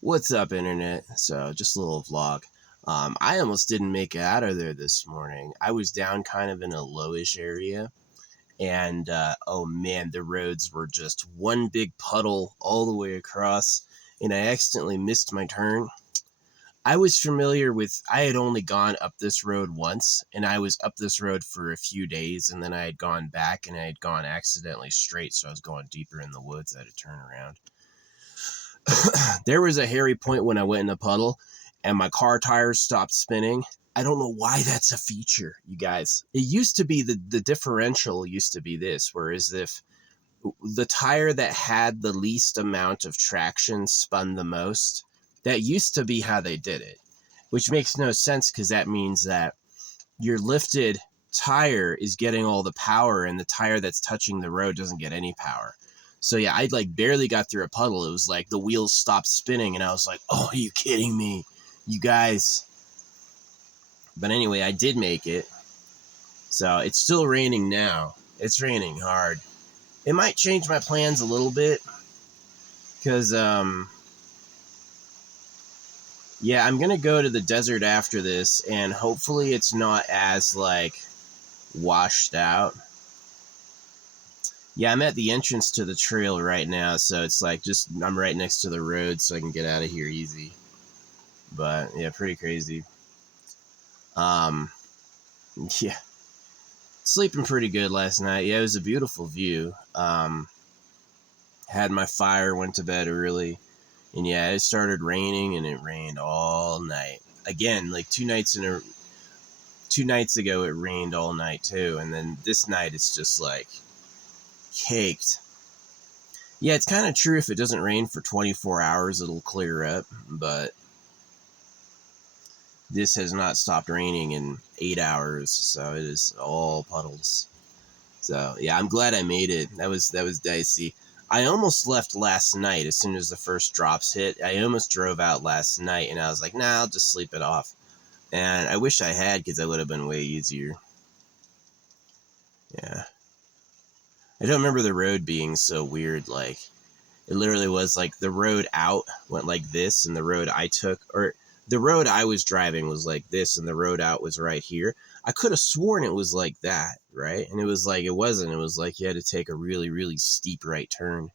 What's up, internet? So, just a little vlog. I almost didn't make it out of there this morning. I was down kind of in a lowish area, and oh man, the roads were just one big puddle all the way across, and I accidentally missed my turn. I had only gone up this road once, and I was up this road for a few days, and then I had gone back, and I had gone accidentally straight, so I was going deeper in the woods. I had to turn around. There was a hairy point when I went in the puddle and my car tires stopped spinning. I don't know why that's a feature, you guys. It used to be the differential used to be this, whereas if the tire that had the least amount of traction spun the most, that used to be how they did it, which makes no sense because that means that your lifted tire is getting all the power and the tire that's touching the road doesn't get any power. So yeah, I like barely got through a puddle. It was like the wheels stopped spinning and I was like, oh, are you kidding me? You guys. But anyway, I did make it. So it's still raining now. It's raining hard. It might change my plans a little bit. Because, yeah, I'm going to go to the desert after this. And hopefully it's not as, like, washed out. Yeah, I'm at the entrance to the trail right now, so it's like I'm right next to the road, so I can get out of here easy. But yeah, pretty crazy. Yeah, sleeping pretty good last night. Yeah, it was a beautiful view. Had my fire, went to bed early, and yeah, it started raining, and it rained all night. Again, like two nights ago, it rained all night too, and then this night it's just like caked. Yeah, it's kind of true. If it doesn't rain for 24 hours, it'll clear up. But this has not stopped raining in 8 hours, so it is all puddles. So yeah, I'm glad I made it. That was dicey. I almost left last night as soon as the first drops hit. I almost drove out last night, and I was like, nah, I'll just sleep it off. And I wish I had, because that would have been way easier. Yeah. I don't remember the road being so weird, like... It literally was like the road out went like this, and the road I took, or the road I was driving was like this, and the road out was right here. I could have sworn it was like that, right? And it was like, it wasn't. It was like you had to take a really, really steep right turn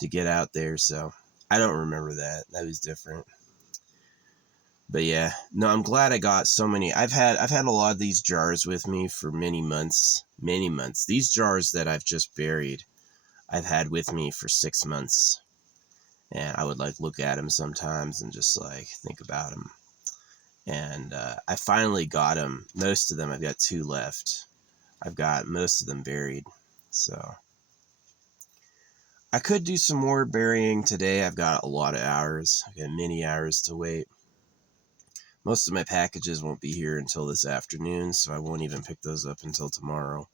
to get out there. So I don't remember that. That was different. But yeah, no, I'm glad I got so many. I've had a lot of these jars with me for many months. These jars that I've just buried, I've had with me for 6 months, and I would like look at them sometimes and just like think about them. And I finally got them. Most of them, I've got 2 left. I've got most of them buried. So I could do some more burying today. I've got a lot of hours. I've got many hours to wait. Most of my packages won't be here until this afternoon, so I won't even pick those up until tomorrow.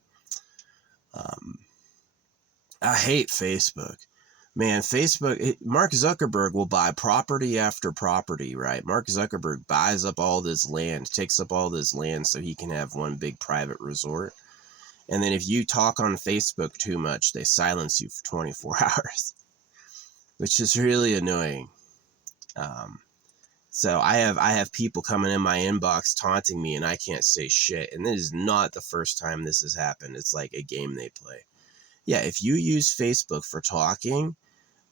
I hate Facebook. Man, Mark Zuckerberg will buy property after property, right? Mark Zuckerberg buys up all this land, takes up all this land so he can have one big private resort. And then if you talk on Facebook too much, they silence you for 24 hours, which is really annoying. So I have people coming in my inbox taunting me, and I can't say shit. And this is not the first time this has happened. It's like a game they play. Yeah, if you use Facebook for talking,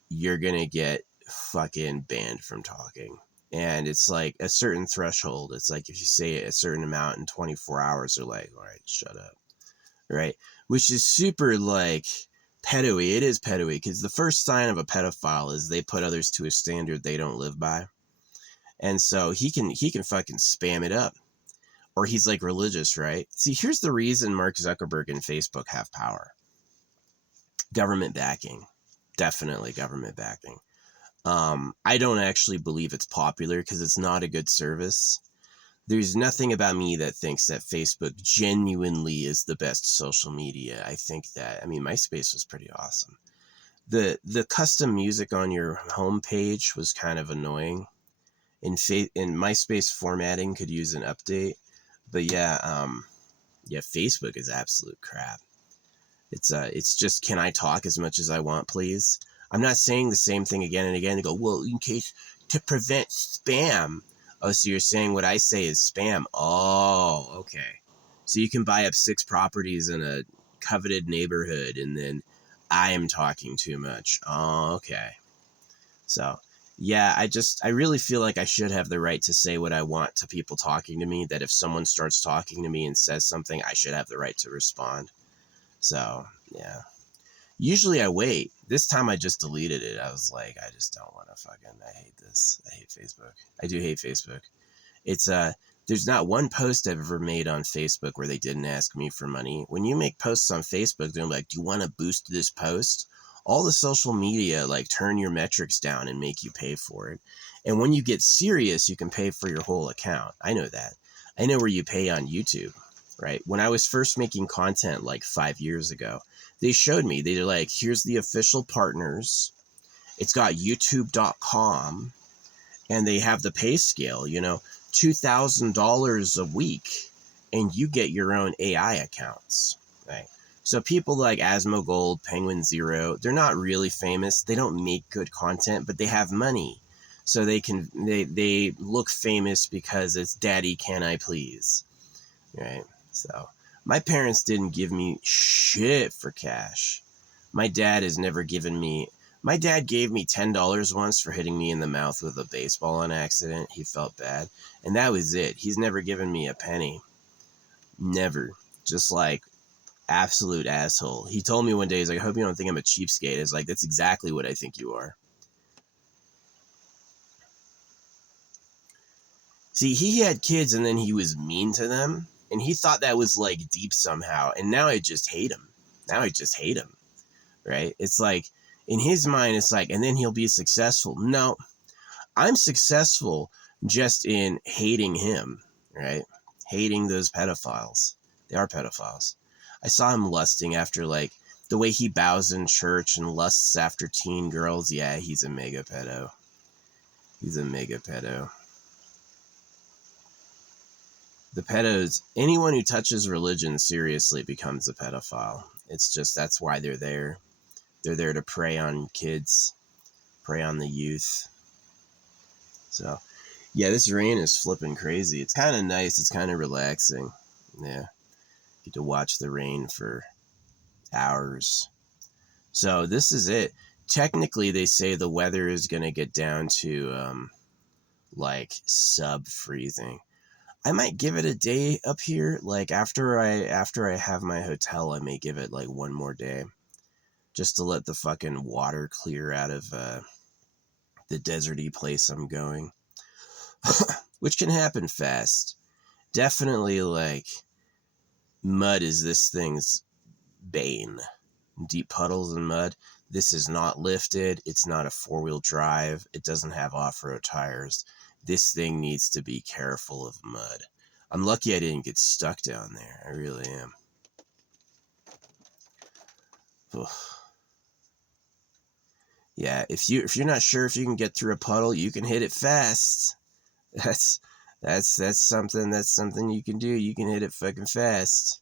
you're gonna get fucking banned from talking. And it's like a certain threshold. It's like if you say a certain amount in 24 hours, they're like, all right, shut up. Right? Which is super like pedo-y. It is pedo-y, because the first sign of a pedophile is they put others to a standard they don't live by. And so he can fucking spam it up. Or he's like religious, right? See, here's the reason Mark Zuckerberg and Facebook have power. Government backing. Definitely government backing. I don't actually believe it's popular because it's not a good service. There's nothing about me that thinks that Facebook genuinely is the best social media. I think that, MySpace was pretty awesome. The custom music on your homepage was kind of annoying. In MySpace formatting could use an update. But yeah, Facebook is absolute crap. It's just, can I talk as much as I want, please? I'm not saying the same thing again and again. They go, well, in case to prevent spam. Oh, so you're saying what I say is spam. Oh, okay. So you can buy up 6 properties in a coveted neighborhood and then I am talking too much. Oh, okay. So, yeah, I really feel like I should have the right to say what I want to people talking to me, that if someone starts talking to me and says something, I should have the right to respond. So, yeah. Usually I wait. This time I just deleted it. I was like, I just don't want to I hate this. I hate Facebook. I do hate Facebook. It's, there's not one post I've ever made on Facebook where they didn't ask me for money. When you make posts on Facebook, they're like, do you want to boost this post? All the social media, like, turn your metrics down and make you pay for it. And when you get serious, you can pay for your whole account. I know that. I know where you pay on YouTube, right? When I was first making content like 5 years ago, they showed me, they're like, here's the official partners. It's got youtube.com and they have the pay scale, you know, $2,000 a week and you get your own AI accounts, right? So people like Asmongold, Penguin Zero, they're not really famous. They don't make good content, but they have money. So they look famous because it's daddy, can I please? Right? So my parents didn't give me shit for cash. My dad has never given me. My dad gave me $10 once for hitting me in the mouth with a baseball on accident. He felt bad. And that was it. He's never given me a penny. Never. Just like absolute asshole. He told me one day, he's like, I hope you don't think I'm a cheapskate. It's like, that's exactly what I think you are. See, he had kids and then he was mean to them. And he thought that was like deep somehow. And now I just hate him. Right? It's like, in his mind, it's like, and then he'll be successful. No, I'm successful just in hating him, right? Hating those pedophiles. They are pedophiles. I saw him lusting after, like, the way he bows in church and lusts after teen girls. Yeah, he's a mega pedo. He's a mega pedo. The pedos, anyone who touches religion seriously becomes a pedophile. It's just, that's why they're there. They're there to prey on kids, prey on the youth. So, yeah, this rain is flipping crazy. It's kind of nice. It's kind of relaxing. Yeah. Get to watch the rain for hours. So, this is it. Technically, they say the weather is going to get down to, like, sub-freezing. I might give it a day up here. Like, after I have my hotel, I may give it, like, one more day. Just to let the fucking water clear out of, the deserty place I'm going. Which can happen fast. Definitely, like, mud is this thing's bane. Deep puddles and mud. This is not lifted. It's not a 4-wheel drive. It doesn't have off-road tires. This thing needs to be careful of mud. I'm lucky I didn't get stuck down there. I really am. Ugh. Yeah, if you're not sure if you can get through a puddle, you can hit it fast. That's something you can do. You can hit it fucking fast.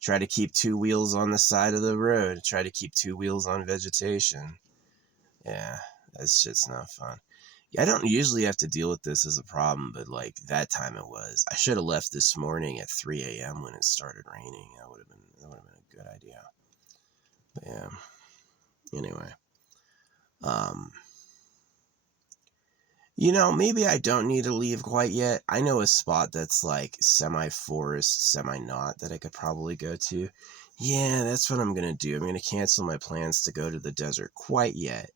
Try to keep 2 wheels on the side of the road. Try to keep 2 wheels on vegetation. Yeah, that shit's not fun. Yeah, I don't usually have to deal with this as a problem, but like that time it was. I should have left this morning at 3 a.m. when it started raining. That would have been a good idea. But yeah. Anyway. Maybe I don't need to leave quite yet. I know a spot that's like semi-forest, semi-not that I could probably go to. Yeah, that's what I'm going to do. I'm going to cancel my plans to go to the desert quite yet.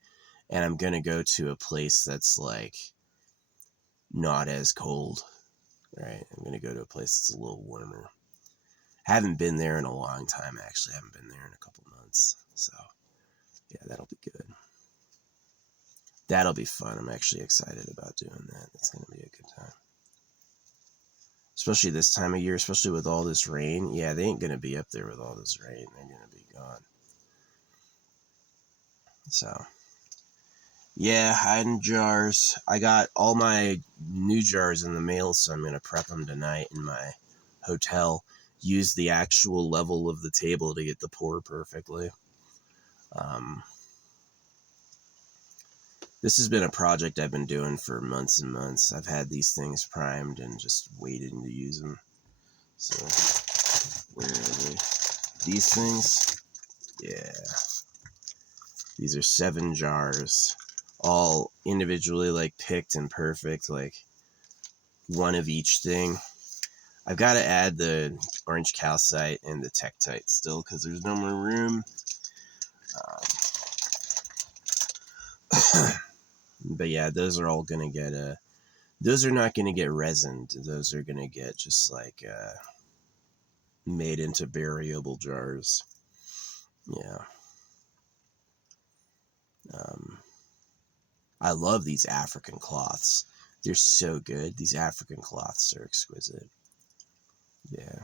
And I'm going to go to a place that's like not as cold, right? I'm going to go to a place that's a little warmer. Haven't been there in a long time, actually. Haven't been there in a couple months. So, yeah, that'll be good. That'll be fun. I'm actually excited about doing that. It's going to be a good time. Especially this time of year, especially with all this rain. Yeah, they ain't going to be up there with all this rain. They're going to be gone. So, yeah, hiding jars. I got all my new jars in the mail, so I'm going to prep them tonight in my hotel. Use the actual level of the table to get the pour perfectly. This has been a project I've been doing for months and months. I've had these things primed and just waiting to use them. So, where are they? These things? Yeah. These are 7 jars, all individually, like, picked and perfect, like, one of each thing. I've got to add the orange calcite and the tektite still, because there's no more room. But yeah, those are all going to get, those are not going to get resined. Those are going to get just, like, made into variable jars. Yeah. I love these African cloths. They're so good. These African cloths are exquisite. Yeah.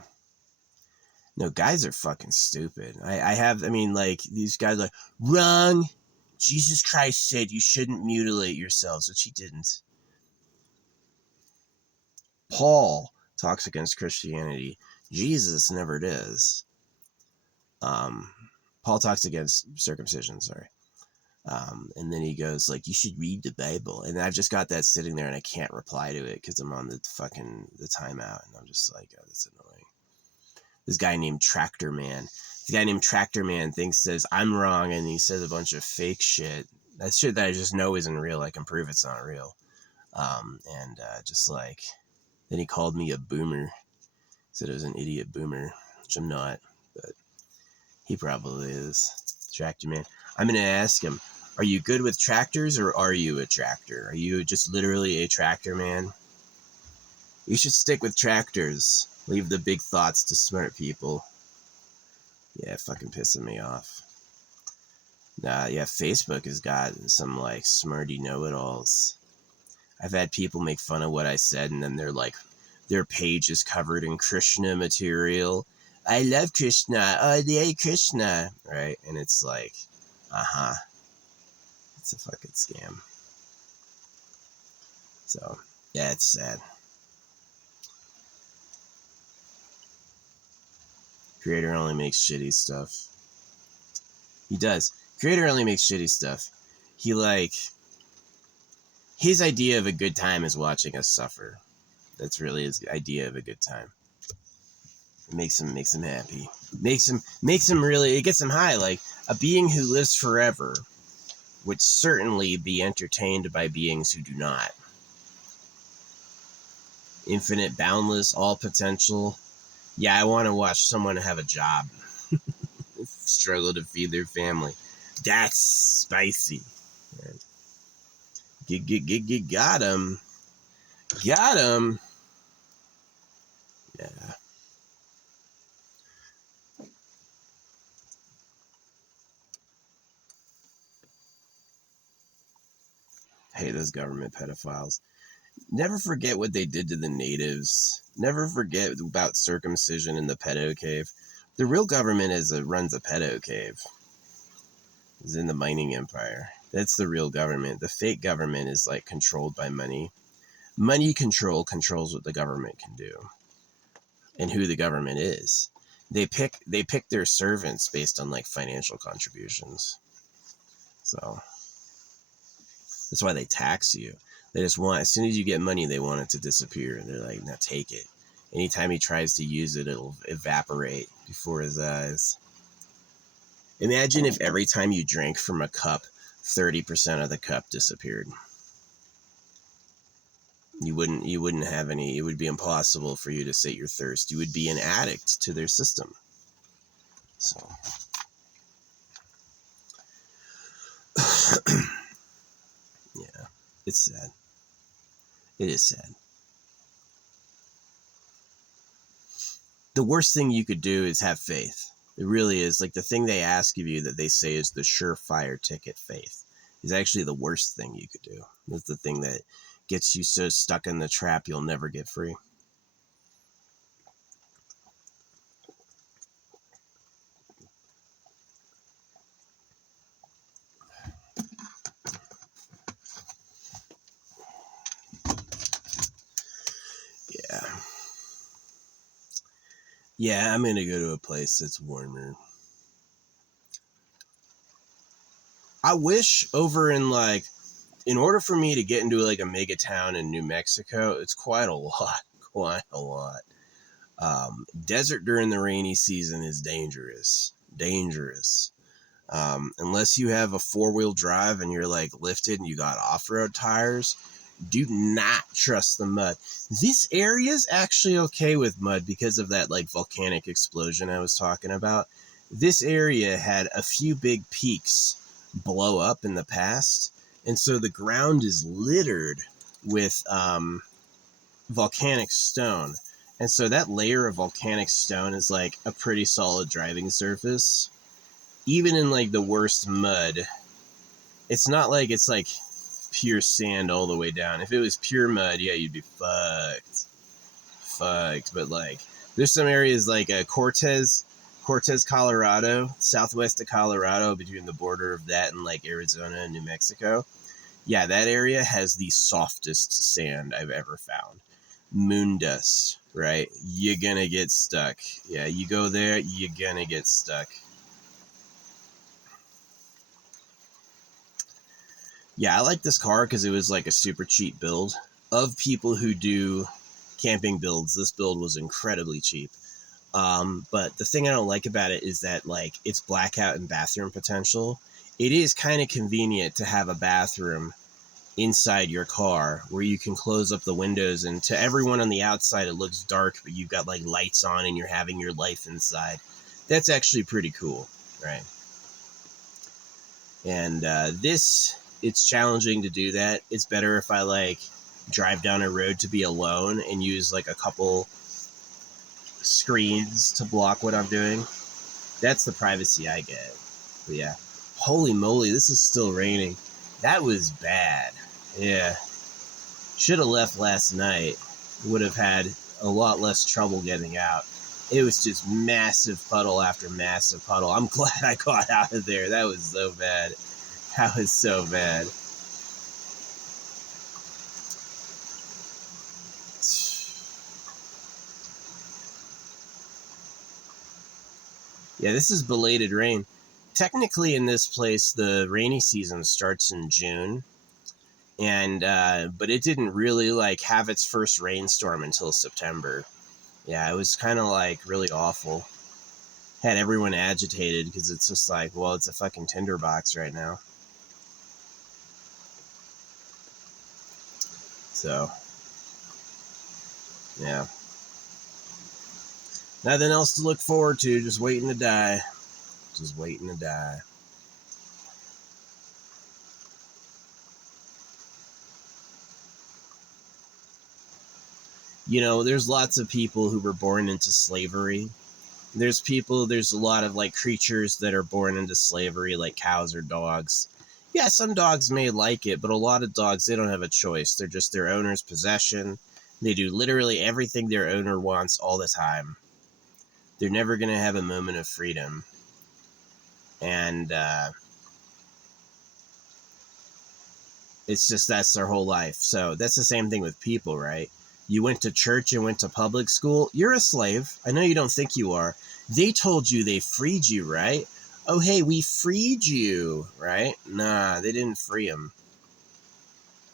No, guys are fucking stupid. I mean, like, these guys are like, wrong. Jesus Christ said you shouldn't mutilate yourselves, which he didn't. Paul talks against Christianity. Jesus never does. Paul talks against circumcision, sorry. And then he goes, like, you should read the Bible. And I've just got that sitting there and I can't reply to it because I'm on the timeout. And I'm just like, oh, that's annoying. This guy named Tractor Man. The guy named Tractor Man says I'm wrong, and he says a bunch of fake shit. That shit that I just know isn't real. I can prove it's not real. Just like, then he called me a boomer. He said I was an idiot boomer, which I'm not, but he probably is. Tractor Man. I'm going to ask him, are you good with tractors, or are you a tractor? Are you just literally a tractor man? You should stick with tractors. Leave the big thoughts to smart people. Yeah, fucking pissing me off. Yeah, Facebook has got some, like, smarty know-it-alls. I've had people make fun of what I said, and then they're like, their page is covered in Krishna material. I love Krishna. Oh, yay, Krishna. Right? And it's like, it's a fucking scam. So, yeah, it's sad. Creator only makes shitty stuff. He does. Creator only makes shitty stuff. He, like, his idea of a good time is watching us suffer. That's really his idea of a good time. It makes him happy. Makes him really, it gets him high. Like, a being who lives forever would certainly be entertained by beings who do not. Infinite, boundless, all potential. Yeah, I want to watch someone have a job. Struggle to feed their family. That's spicy. Got him. Got him. Yeah. Hey, those government pedophiles. Never forget what they did to the natives. Never forget about circumcision in the pedo cave. The real government runs a pedo cave. It's in the mining empire. That's the real government. The fake government is, like, controlled by money. Money controls what the government can do and who the government is. They pick their servants based on, like, financial contributions. So that's why they tax you. They just want, as soon as you get money, they want it to disappear. And they're like, now take it. Anytime he tries to use it, it'll evaporate before his eyes. Imagine if every time you drank from a cup, 30% of the cup disappeared. You wouldn't have any, it would be impossible for you to sate your thirst. You would be an addict to their system. So yeah, it's sad. It is sad. The worst thing you could do is have faith. It really is. Like, the thing they ask of you that they say is the surefire ticket, faith, is actually the worst thing you could do. That's the thing that gets you so stuck in the trap you'll never get free. Yeah. Yeah, I'm gonna go to a place that's warmer. I wish over in, like, in order for me to get into like a mega town in New Mexico, it's quite a lot, quite a lot. Desert during the rainy season is dangerous, dangerous. Unless you have a 4-wheel drive and you're like lifted and you got off-road tires, do not trust the mud. This area is actually okay with mud because of that like volcanic explosion I was talking about. This area had a few big peaks blow up in the past, and so the ground is littered with volcanic stone. And so that layer of volcanic stone is like a pretty solid driving surface. Even in like the worst mud, it's not like it's like pure sand all the way down. If it was pure mud, yeah, you'd be fucked. But like, there's some areas like Cortez, Colorado, southwest of Colorado, between the border of that and like Arizona and New Mexico. Yeah, that area has the softest sand I've ever found. Moon dust, right? You're gonna get stuck. Yeah, you go there, you're gonna get stuck. Yeah, I like this car because it was like a super cheap build. Of people who do camping builds, this build was incredibly cheap. But the thing I don't like about it is that like it's blackout and bathroom potential. It is kind of convenient to have a bathroom inside your car where you can close up the windows, and to everyone on the outside it looks dark, but you've got like lights on and you're having your life inside. That's actually pretty cool, right? And it's challenging to do that. It's better if I like drive down a road to be alone and use like a couple screens to block what I'm doing. That's the privacy I get. But yeah, holy moly, this is still raining. That was bad. Yeah, should have left last night. Would have had a lot less trouble getting out. It was just massive puddle after massive puddle. I'm glad I got out of there. That was so bad. That was so bad. Yeah, this is belated rain. Technically, in this place, the rainy season starts in June, and but it didn't really like have its first rainstorm until September. Yeah, it was kind of like really awful. Had everyone agitated because it's just like, well, it's a fucking tinderbox right now. So, yeah. Nothing else to look forward to, just waiting to die. Just waiting to die. You know, there's lots of people who were born into slavery. There's a lot of like creatures that are born into slavery, like cows or dogs. Yeah, some dogs may like it, but a lot of dogs, they don't have a choice. They're just their owner's possession. They do literally everything their owner wants all the time. They're never going to have a moment of freedom. And it's just that's their whole life. So that's the same thing with people, right? You went to church and went to public school. You're a slave. I know you don't think you are. They told you they freed you, right? Oh, hey, we freed you, right? Nah, they didn't free them.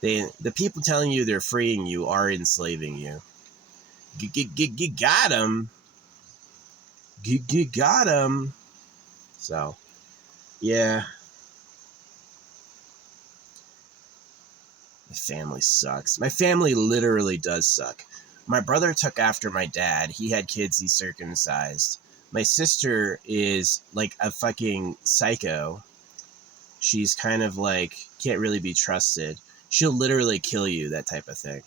The people telling you they're freeing you are enslaving you. Got them. Got them. So, yeah. My family sucks. My family literally does suck. My brother took after my dad. He had kids he circumcised. My sister is like a fucking psycho. She's kind of like, can't really be trusted. She'll literally kill you, that type of thing.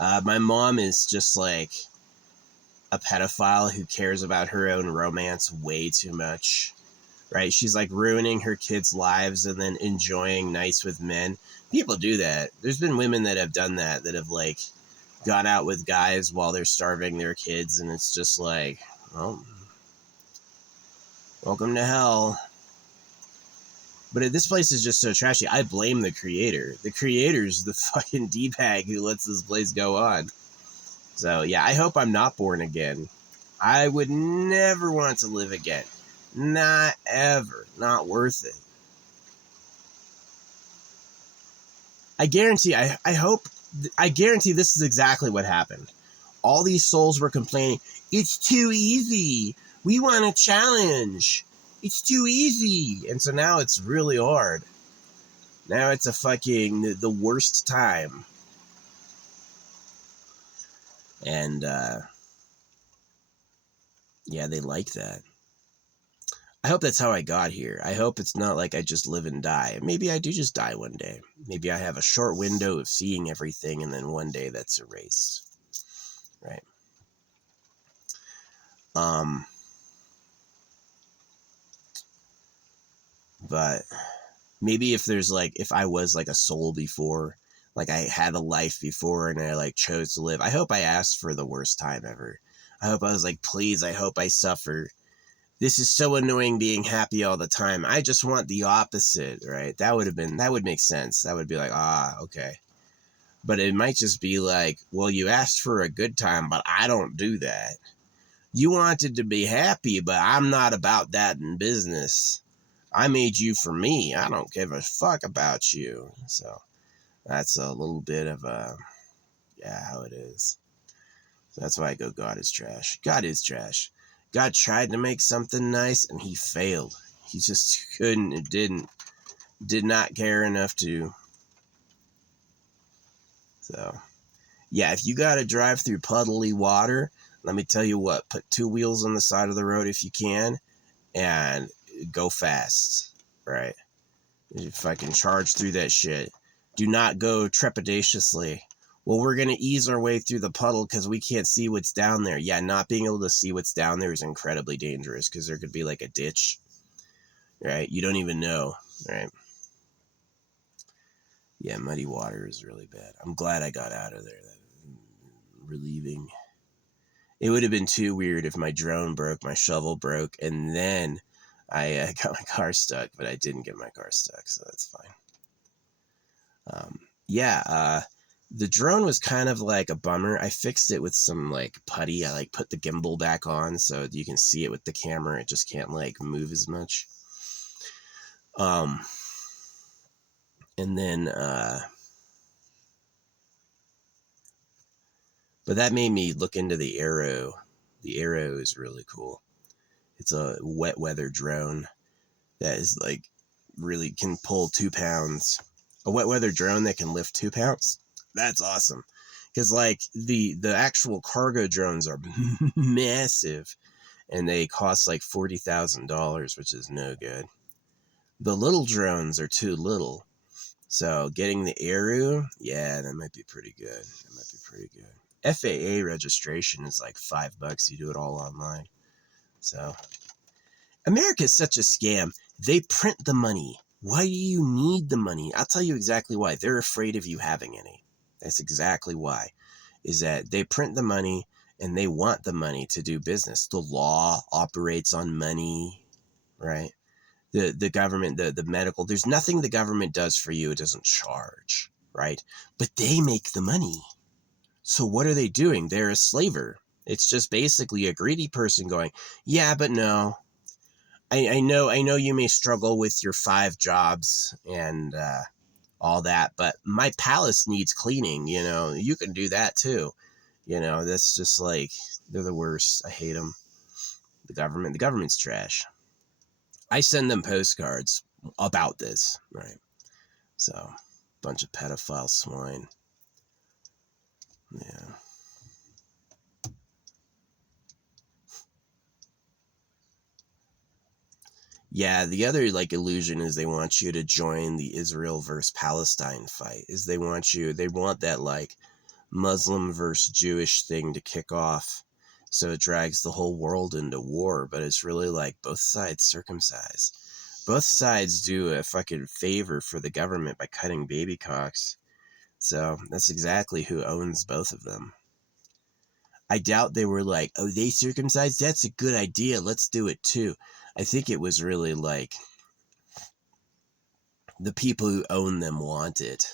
My mom is just like a pedophile who cares about her own romance way too much. Right? She's like ruining her kids' lives and then enjoying nights with men. People do that. There's been women that have done that have like gone out with guys while they're starving their kids, and it's just like, well, welcome to hell. But this place is just so trashy. I blame the creator. The creator's the fucking D-bag who lets this place go on. So yeah, I hope I'm not born again. I would never want to live again. Not ever. Not worth it. I guarantee, I guarantee this is exactly what happened. All these souls were complaining, it's too easy. We want a challenge. It's too easy. And so now it's really hard. Now it's a fucking the worst time. And, yeah, they like that. I hope that's how I got here. I hope it's not like I just live and die. Maybe I do just die one day. Maybe I have a short window of seeing everything, and then one day that's erased. Right? But maybe if there's like, if I was like a soul before, like I had a life before and I like chose to live, I hope I asked for the worst time ever. I hope I was like, please, I hope I suffer. This is so annoying being happy all the time. I just want the opposite, right? That would make sense. That would be like, okay. But it might just be like, well, you asked for a good time, but I don't do that. You wanted to be happy, but I'm not about that in business. I made you for me. I don't give a fuck about you. So that's a little bit of how it is. So that's why I go, God is trash. God is trash. God tried to make something nice and he failed. He just couldn't, did not care enough to. So, yeah, if you got to drive through puddly water, let me tell you what, put 2 wheels on the side of the road if you can and go fast, right? If I can charge through that shit. Do not go trepidatiously. Well, we're going to ease our way through the puddle because we can't see what's down there. Yeah, not being able to see what's down there is incredibly dangerous because there could be like a ditch, right? You don't even know, right? Yeah, muddy water is really bad. I'm glad I got out of there. Relieving. It would have been too weird if my drone broke, my shovel broke, and then I got my car stuck, but I didn't get my car stuck, so that's fine. The drone was kind of like a bummer. I fixed it with some like putty. I like put the gimbal back on so you can see it with the camera. It just can't like move as much. And then, but that made me look into the Arrow. The Arrow is really cool. It's a wet weather drone that is like really can pull 2 pounds. A wet weather drone that can lift 2 pounds. That's awesome. Because like the actual cargo drones are massive and they cost like $40,000, which is no good. The little drones are too little. So getting the Arrow, yeah, that might be pretty good. That might be pretty good. FAA registration is like $5. You do it all online. So America is such a scam. They print the money. Why do you need the money? I'll tell you exactly why. They're afraid of you having any. That's exactly why. Is that they print the money and they want the money to do business. The law operates on money, right? The government, the medical, there's nothing the government does for you it doesn't charge, right? But they make the money. So what are they doing? They're a slaver. It's just basically a greedy person going, yeah, but no. I know you may struggle with your 5 jobs and all that, but my palace needs cleaning, you know. You can do that too. You know, that's just like, they're the worst. I hate them. The government's trash. I send them postcards about this, right? So, bunch of pedophile swine. Yeah. Yeah, the other like illusion is they want you to join the Israel versus Palestine fight. Is they want that like Muslim versus Jewish thing to kick off. So it drags the whole world into war, but it's really like both sides circumcise. Both sides do a fucking favor for the government by cutting baby cocks. So that's exactly who owns both of them. I doubt they were like, oh, they circumcised? That's a good idea. Let's do it too. I think it was really like the people who own them want it.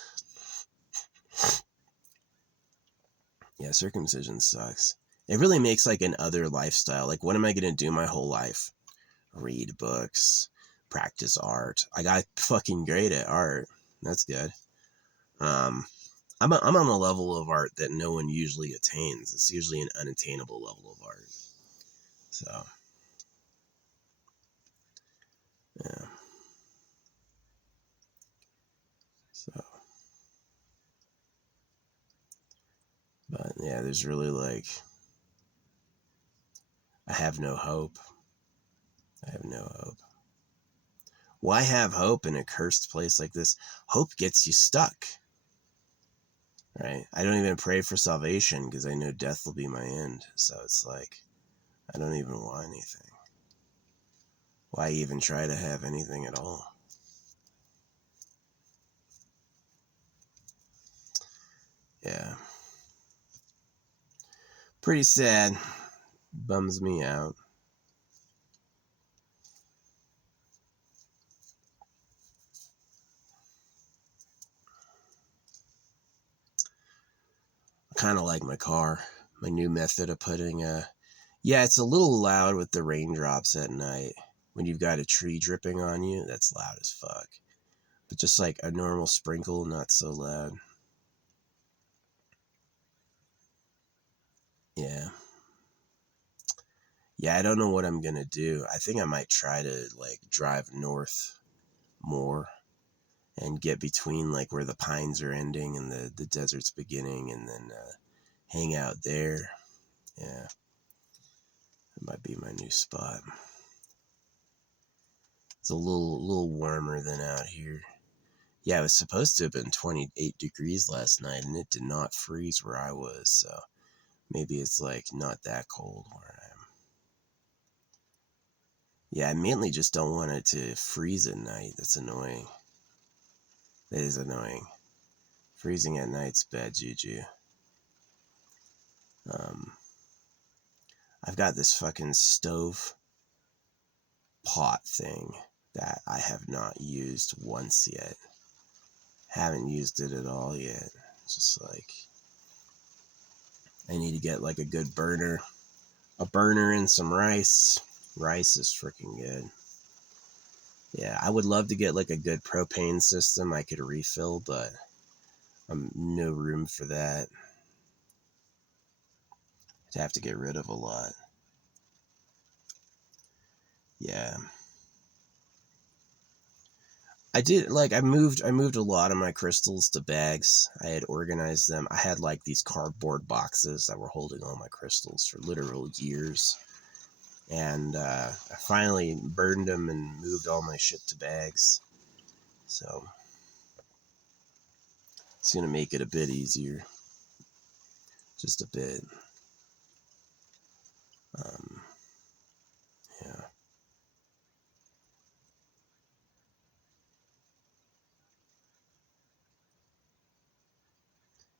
Yeah, circumcision sucks. It really makes like an other lifestyle. Like, what am I going to do my whole life? Read books, practice art. I got fucking great at art. That's good. I'm on a level of art that no one usually attains. It's usually an unattainable level of art. So, yeah. So, but yeah, there's really like, I have no hope. I have no hope. Why have hope in a cursed place like this? Hope gets you stuck. Right? I don't even pray for salvation because I know death will be my end. So it's like, I don't even want anything. Why even try to have anything at all? Yeah. Pretty sad. Bums me out. Kind of like my car. My new method of putting yeah, it's a little loud with the raindrops at night. When you've got a tree dripping on you, that's loud as fuck. But just like a normal sprinkle, not so loud. Yeah. Yeah, I don't know what I'm gonna do. I think I might try to like drive north more and get between like where the pines are ending and the desert's beginning, and then hang out there. Yeah, it might be my new spot. It's a little warmer than out here. Yeah, it was supposed to have been 28 degrees last night, and it did not freeze where I was, so maybe it's like not that cold where I am. Yeah, I mainly just don't want it to freeze at night. That's annoying. That is annoying. Freezing at night's bad juju. I've got this fucking stove pot thing that I have not used once yet. Haven't used it at all yet. It's just like, I need to get like a good burner. A burner and some rice. Rice is freaking good. Yeah, I would love to get like a good propane system I could refill, but no room for that. I'd have to get rid of a lot. Yeah. I moved a lot of my crystals to bags. I had organized them. I had like these cardboard boxes that were holding all my crystals for literal years. And I finally burned them and moved all my shit to bags. So it's going to make it a bit easier. Just a bit. Yeah.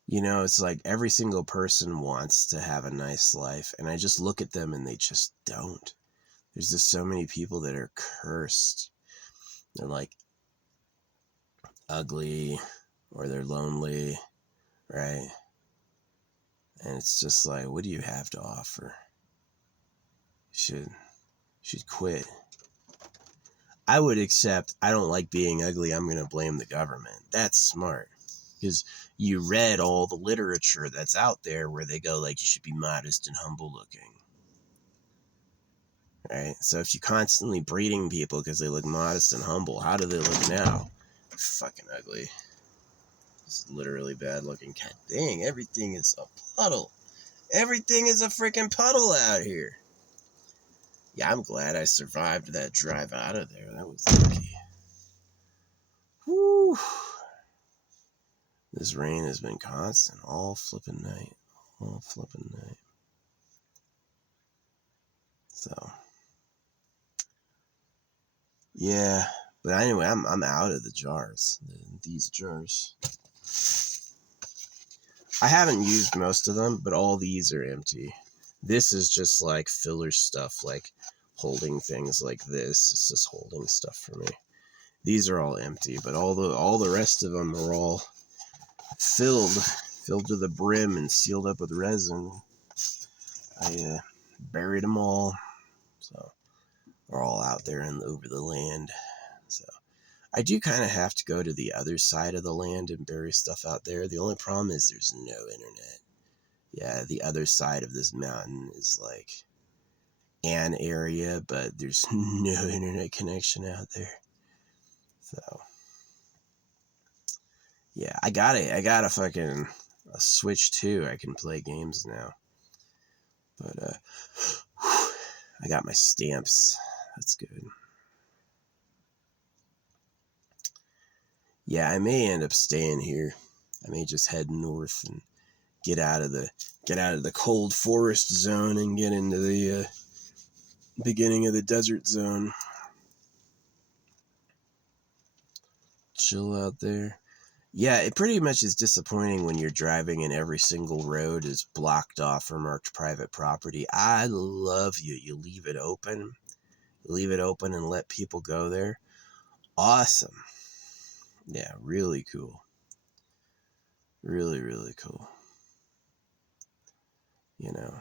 You know, it's like every single person wants to have a nice life, and I just look at them and they just don't. There's just so many people that are cursed. They're like ugly, or they're lonely, right? And it's just like, what do you have to offer? Should quit. I would accept, I don't like being ugly, I'm going to blame the government. That's smart. Because you read all the literature that's out there where they go like, you should be modest and humble looking. Right? So if you're constantly breeding people because they look modest and humble, how do they look now? Fucking ugly. It's literally bad looking. God dang, everything is a puddle. Everything is a freaking puddle out here. Yeah, I'm glad I survived that drive out of there. That was lucky. Whew. This rain has been constant all flipping night. All flipping night. So, yeah. But anyway, I'm out of the jars. These jars. I haven't used most of them, but all these are empty. This is just like filler stuff, like holding things like this. It's just holding stuff for me. These are all empty, but all the rest of them are all filled to the brim and sealed up with resin. I buried them all, so they're all out there and over the land. So I do kind of have to go to the other side of the land and bury stuff out there. The only problem is there's no internet. Yeah, the other side of this mountain is like an area, but there's no internet connection out there. So, yeah, I got it. I got a Switch 2. I can play games now. But, I got my stamps. That's good. Yeah, I may end up staying here. I may just head north and get out of the cold forest zone and get into the beginning of the desert zone. Chill out there. Yeah, it pretty much is disappointing when you're driving and every single road is blocked off or marked private property. I love you. You leave it open. Leave it open and let people go there. Awesome. Yeah, really cool. Really, really cool. You know.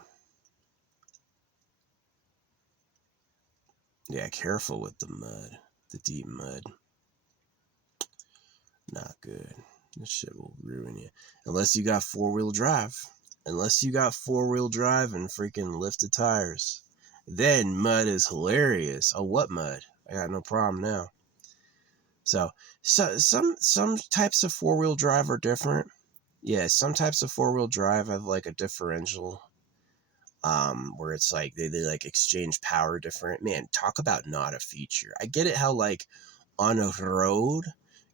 Yeah, careful with the mud. The deep mud. Not good. This shit will ruin you. Unless you got four-wheel drive. Unless you got four-wheel drive and freaking lifted tires. Then mud is hilarious. Oh, what mud? I got no problem now. So some types of four-wheel drive are different. Yeah, some types of four-wheel drive have like a differential. Where it's like they like exchange power different. Man, talk about not a feature. I get it how like on a road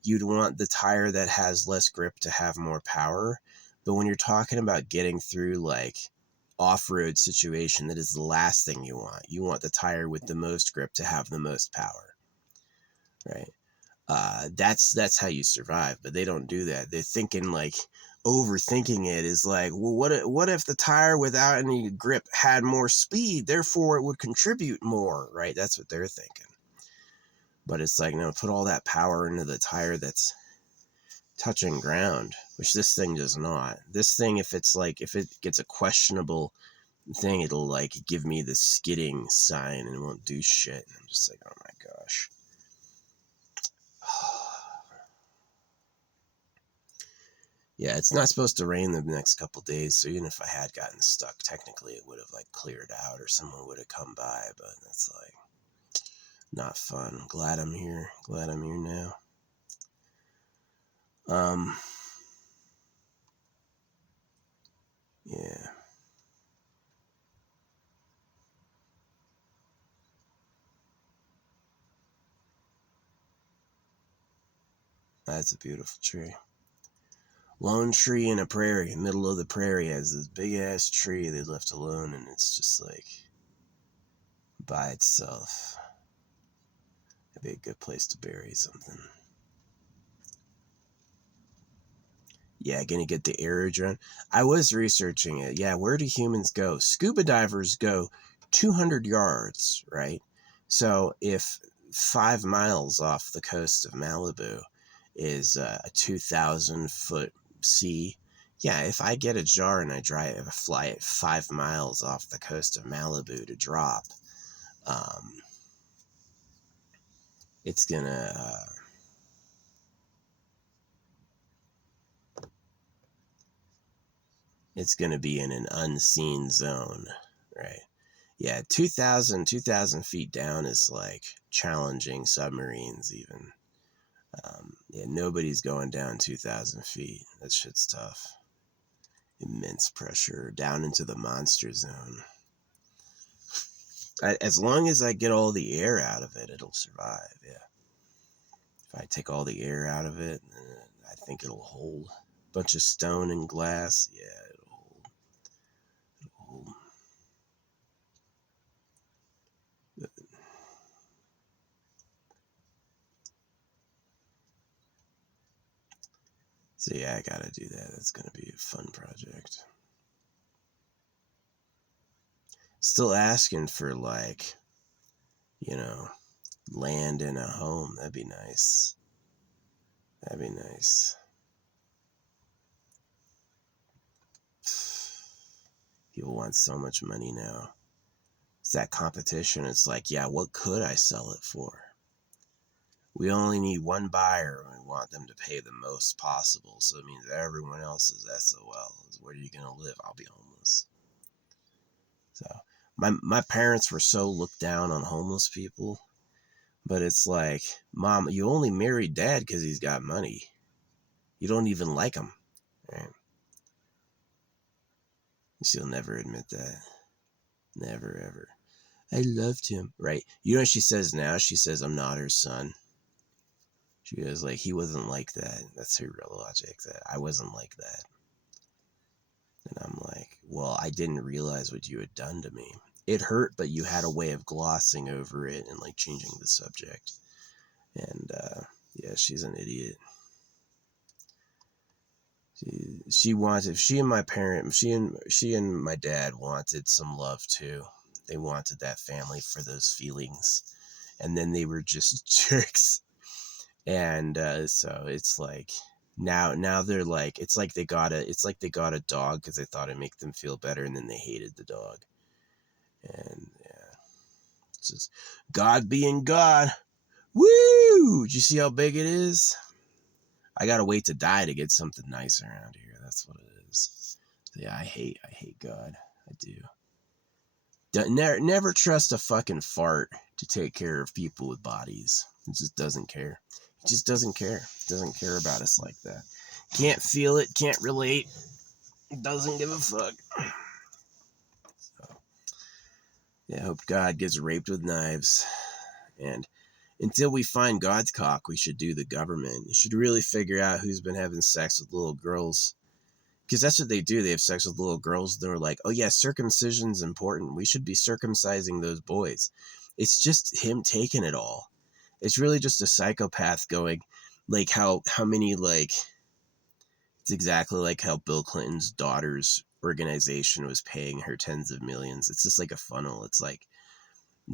you'd want the tire that has less grip to have more power, but when you're talking about getting through like off-road situation, that is the last thing you want. You want the tire with the most grip to have the most power, right? That's how you survive, but they don't do that. They're thinking like overthinking it is like, well, what if the tire without any grip had more speed, therefore it would contribute more, right? That's what they're thinking. But it's like, no, put all that power into the tire that's touching ground, which this thing does not. This thing, if it gets a questionable thing, it'll like give me the skidding sign and it won't do shit. And I'm just like, oh my gosh. Yeah, it's not supposed to rain the next couple days, so even if I had gotten stuck, technically it would have like cleared out or someone would have come by, but that's like not fun. Glad I'm here. Glad I'm here now. Yeah. That's a beautiful tree. Lone tree in a prairie, middle of the prairie, has this big ass tree they left alone, and it's just like by itself. It'd be a good place to bury something. Yeah, gonna get the aerodrome. I was researching it. Yeah, where do humans go? Scuba divers go 200 yards, right? So if 5 miles off the coast of Malibu is a 2,000 foot sea, yeah, if I get a jar and I fly it 5 miles off the coast of Malibu to drop, it's gonna be in an unseen zone, right? Yeah, 2,000 feet down is like challenging submarines even. Yeah, nobody's going down 2,000 feet. That shit's tough. Immense pressure down into the monster zone. As long as I get all the air out of it, it'll survive, yeah. If I take all the air out of it, I think it'll hold. Bunch of stone and glass, yeah, it'll hold. It'll hold. So yeah, I gotta do that. That's gonna be a fun project. Still asking for like, land and a home. That'd be nice. That'd be nice. People want so much money now. It's that competition. It's like, yeah, what could I sell it for? We only need one buyer and we want them to pay the most possible. So it means everyone else is SOL. Where are you going to live? I'll be homeless. So my parents were so looked down on homeless people. But it's like, Mom, you only married Dad because he's got money. You don't even like him. Right? She'll never admit that. Never, ever. I loved him. Right? You know what she says now? She says, I'm not her son. She goes like, he wasn't like that. That's her real logic. That I wasn't like that. And I'm like, well, I didn't realize what you had done to me. It hurt, but you had a way of glossing over it and like changing the subject. And yeah, she's an idiot. She wanted, she and my dad wanted some love too. They wanted that family for those feelings, and then they were just jerks. And so it's like now they're like, it's like they got a dog because they thought it'd make them feel better, and then they hated the dog. And yeah, it's just God being God. Woo! Did you see how big it is? I gotta wait to die to get something nice around here. That's what it is. So yeah, I hate God. I do. Never trust a fucking fart to take care of people with bodies. It just doesn't care. He just doesn't care. Doesn't care about us like that. Can't feel it. Can't relate. Doesn't give a fuck. So, yeah, I hope God gets raped with knives. And until we find God's cock, we should do the government. You should really figure out who's been having sex with little girls. Because that's what they do. They have sex with little girls. They're like, oh yeah, circumcision's important. We should be circumcising those boys. It's just him taking it all. It's really just a psychopath going, like how many, like, it's exactly like how Bill Clinton's daughter's organization was paying her tens of millions. It's just like a funnel. It's like,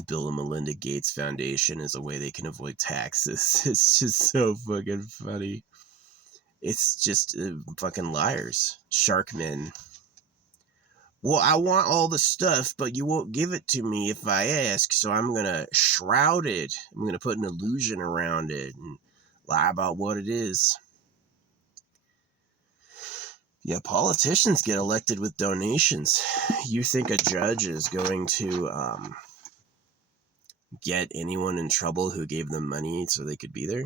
Bill and Melinda Gates Foundation is a way they can avoid taxes. It's just so fucking funny. It's just fucking liars. Sharkmen. Well, I want all the stuff, but you won't give it to me if I ask, so I'm going to shroud it. I'm going to put an illusion around it and lie about what it is. Yeah, politicians get elected with donations. You think a judge is going to get anyone in trouble who gave them money so they could be there?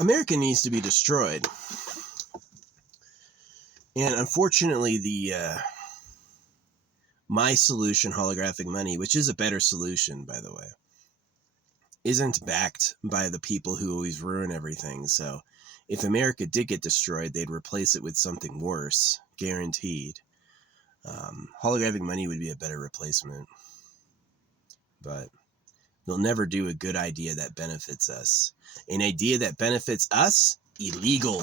America needs to be destroyed. And unfortunately, the my solution, holographic money, which is a better solution, by the way, isn't backed by the people who always ruin everything. So if America did get destroyed, they'd replace it with something worse, guaranteed. Holographic money would be a better replacement. But they'll never do a good idea that benefits us. An idea that benefits us? Illegal.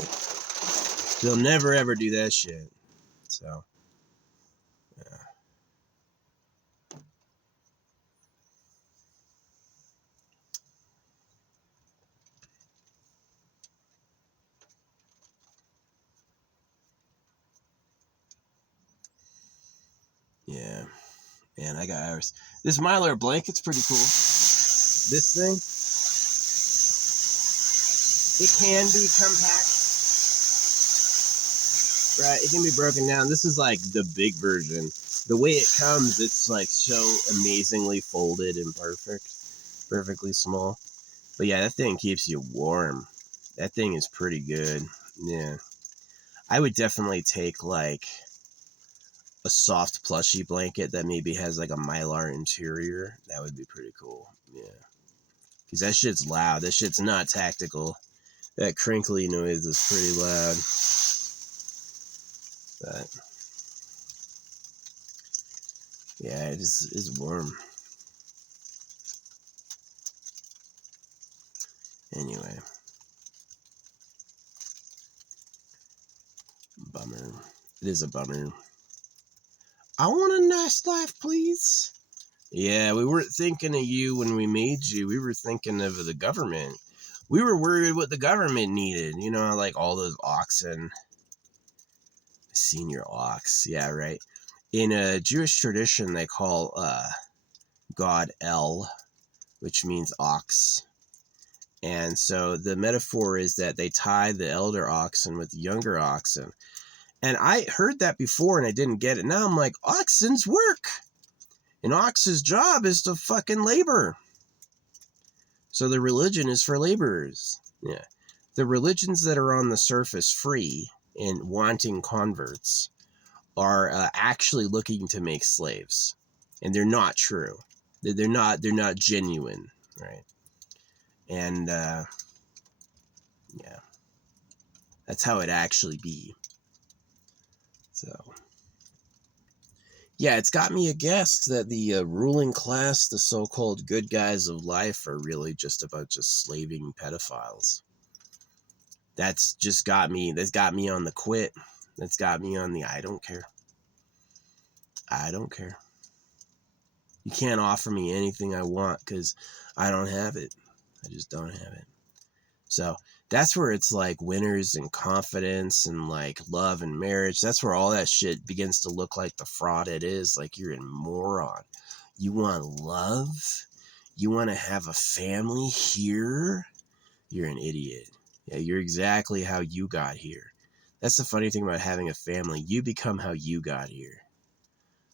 They'll never ever do that shit. So, yeah. Yeah. Man, I got ours. This Mylar blanket's pretty cool. This thing, it can be compact. Right, it can be broken down. This is like the big version. The way it comes, it's like so amazingly folded and perfectly small. But yeah, that thing keeps you warm. That thing is pretty good. Yeah. I would definitely take like a soft plushy blanket that maybe has like a Mylar interior. That would be pretty cool. Yeah. Because that shit's loud. That shit's not tactical. That crinkly noise is pretty loud. But yeah, it's warm. Anyway. Bummer. It is a bummer. I want a nice life, please. Yeah, we weren't thinking of you when we made you. We were thinking of the government. We were worried what the government needed. You know, like all those oxen. Senior ox. Yeah, right. In a Jewish tradition, they call God El, which means ox. And so the metaphor is that they tie the elder oxen with the younger oxen. And I heard that before and I didn't get it. Now I'm like, oxen's work. An ox's job is to fucking labor. So the religion is for laborers. Yeah. The religions that are on the surface free and wanting converts are actually looking to make slaves. And they're not true. They're not genuine, right? And yeah, that's how it actually be. So yeah, it's got me aghast that the ruling class, the so-called good guys of life, are really just a bunch of slaving pedophiles. That's got me on the quit. That's got me on the I don't care. I don't care. You can't offer me anything I want because I don't have it. I just don't have it. So that's where it's like winners and confidence and like love and marriage. That's where all that shit begins to look like the fraud it is. Like you're a moron. You want love? You want to have a family here? You're an idiot. Yeah, you're exactly how you got here. That's the funny thing about having a family. You become how you got here.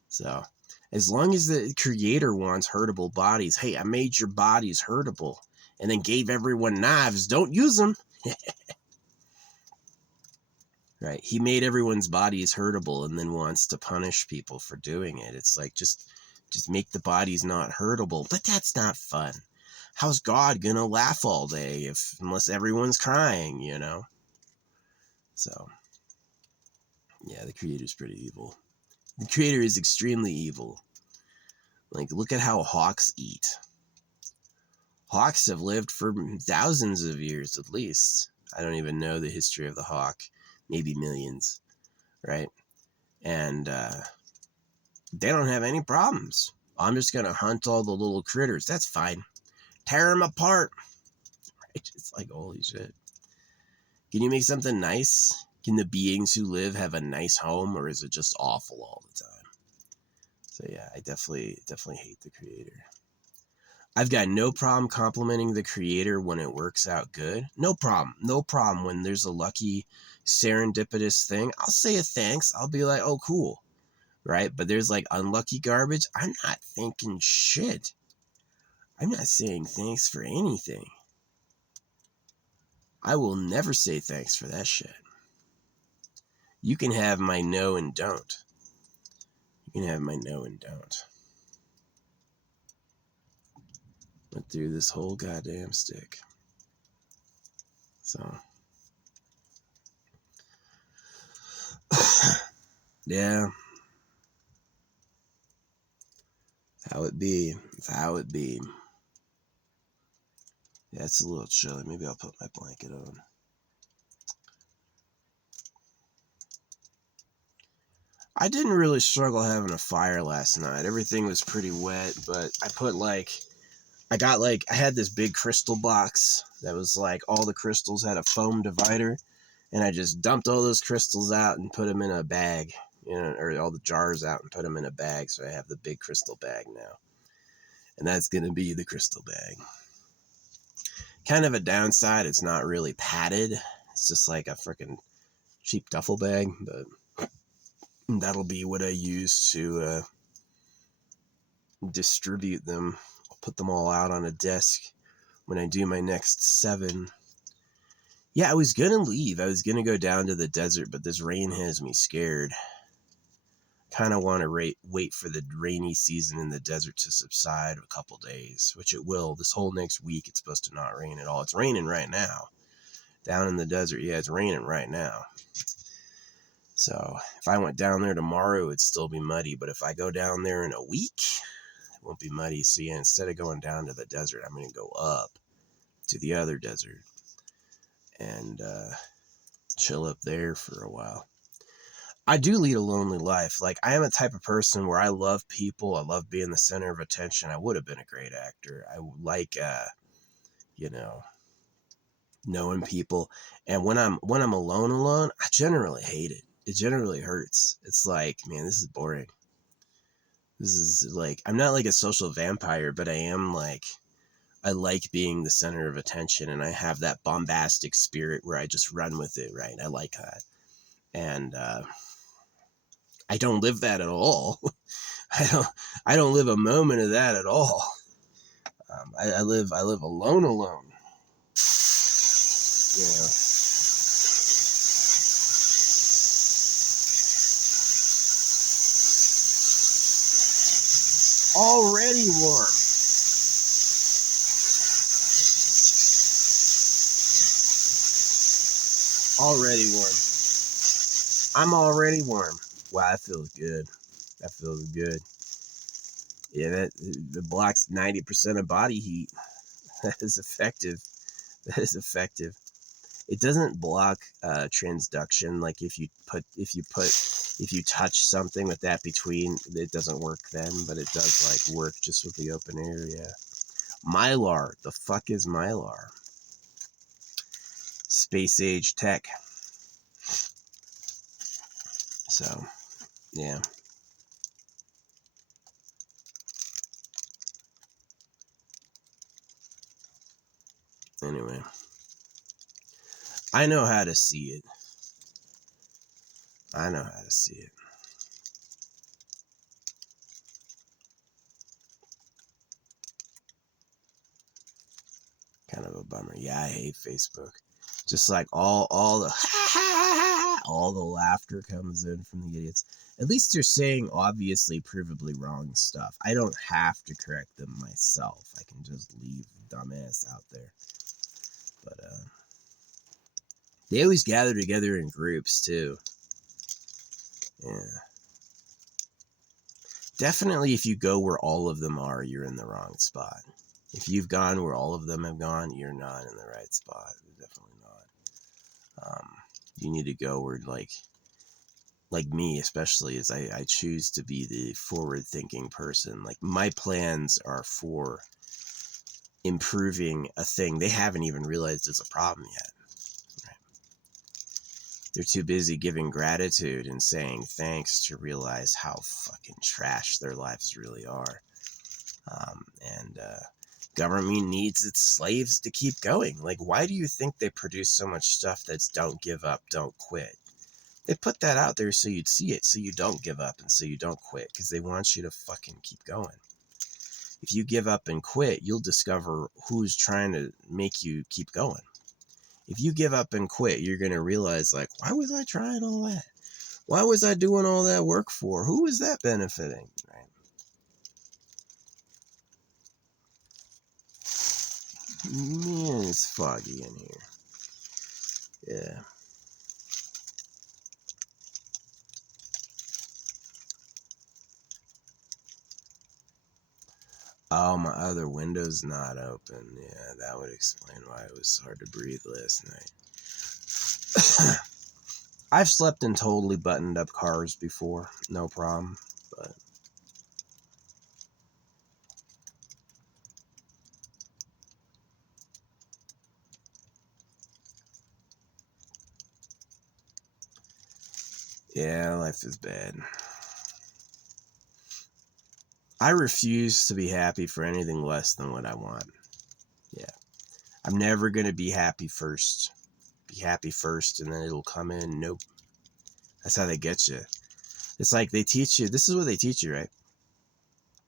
So as long as the creator wants hurtable bodies, hey, I made your bodies hurtable and then gave everyone knives. Don't use them. Right? He made everyone's bodies hurtable and then wants to punish people for doing it. It's like, just make the bodies not hurtable. But that's not fun. How's God gonna laugh all day unless everyone's crying, you know? So, yeah, the creator's pretty evil. The creator is extremely evil. Like, look at how hawks eat. Hawks have lived for thousands of years at least. I don't even know the history of the hawk. Maybe millions, right? And they don't have any problems. I'm just going to hunt all the little critters. That's fine. Tear them apart. Right? It's like, holy shit. Can you make something nice? Can the beings who live have a nice home, or is it just awful all the time? So yeah, I definitely hate the creator. I've got no problem complimenting the creator when it works out good. No problem. No problem when there's a lucky serendipitous thing. I'll say a thanks. I'll be like, oh, cool. Right? But there's like unlucky garbage. I'm not thinking shit. I'm not saying thanks for anything. I will never say thanks for that shit. You can have my no and don't. You can have my no and don't. Went through this whole goddamn stick. So. Yeah. How it be. It's how it be. Yeah, it's a little chilly. Maybe I'll put my blanket on. I didn't really struggle having a fire last night. Everything was pretty wet, but I had this big crystal box that was like all the crystals had a foam divider, and I just dumped all those crystals out and put them in a bag, or all the jars out and put them in a bag. So I have the big crystal bag now, and that's going to be the crystal bag. Kind of a downside, it's not really padded. It's just like a freaking cheap duffel bag, but that'll be what I use to distribute them. I'll put them all out on a desk when I do my next 7. Yeah, I was gonna leave. I was gonna go down to the desert, but this rain has me scared. Kind of want to wait for the rainy season in the desert to subside a couple days, which it will. This whole next week, it's supposed to not rain at all. It's raining right now. Down in the desert, yeah, it's raining right now. So if I went down there tomorrow, it'd still be muddy. But if I go down there in a week, it won't be muddy. So yeah, instead of going down to the desert, I'm going to go up to the other desert and chill up there for a while. I do lead a lonely life. Like, I am a type of person where I love people. I love being the center of attention. I would have been a great actor. I like, knowing people. And when I'm alone, I generally hate it. it generally hurts. It's like, man, this is boring. This is like, I'm not like a social vampire, but I am like, I like being the center of attention, and I have that bombastic spirit where I just run with it, right? I like that. And I don't live that at all. I don't live a moment of that at all. I live alone. Yeah. Already warm. Already warm. I'm already warm. Wow, that feels good. That feels good. Yeah, that blocks 90% of body heat. That is effective. That is effective. It doesn't block transduction. Like if you touch something with that between, it doesn't work then, but it does like work just with the open air. Yeah. Mylar. The fuck is Mylar? Space age tech. So, yeah. Anyway, I know how to see it. I know how to see it. Kind of a bummer. Yeah, I hate Facebook. Just like all the all the laughter comes in from the idiots. At least they're saying obviously provably wrong stuff. I don't have to correct them myself. I can just leave dumbass out there. But they always gather together in groups too. Yeah. Definitely if you go where all of them are, you're in the wrong spot. If you've gone where all of them have gone, you're not in the right spot. You're definitely not. You need to go where like me especially, is I choose to be the forward thinking person. Like my plans are for improving a thing they haven't even realized it's a problem yet. Right? They're too busy giving gratitude and saying thanks to realize how fucking trash their lives really are. And government needs its slaves to keep going. Like, why do you think they produce so much stuff that's don't give up, don't quit? They put that out there so you'd see it, so you don't give up and so you don't quit, because they want you to fucking keep going. If you give up and quit, you'll discover who's trying to make you keep going. If you give up and quit, you're going to realize, like, why was I trying all that? Why was I doing all that work for? Who was that benefiting? Right? Man, it's foggy in here. Yeah. Oh, my other window's not open. Yeah, that would explain why it was hard to breathe last night. I've slept in totally buttoned up cars before, no problem, but yeah, life is bad. I refuse to be happy for anything less than what I want. Yeah. I'm never going to be happy first. Be happy first and then it'll come in. Nope. That's how they get you. It's like they teach you, this is what they teach you, right?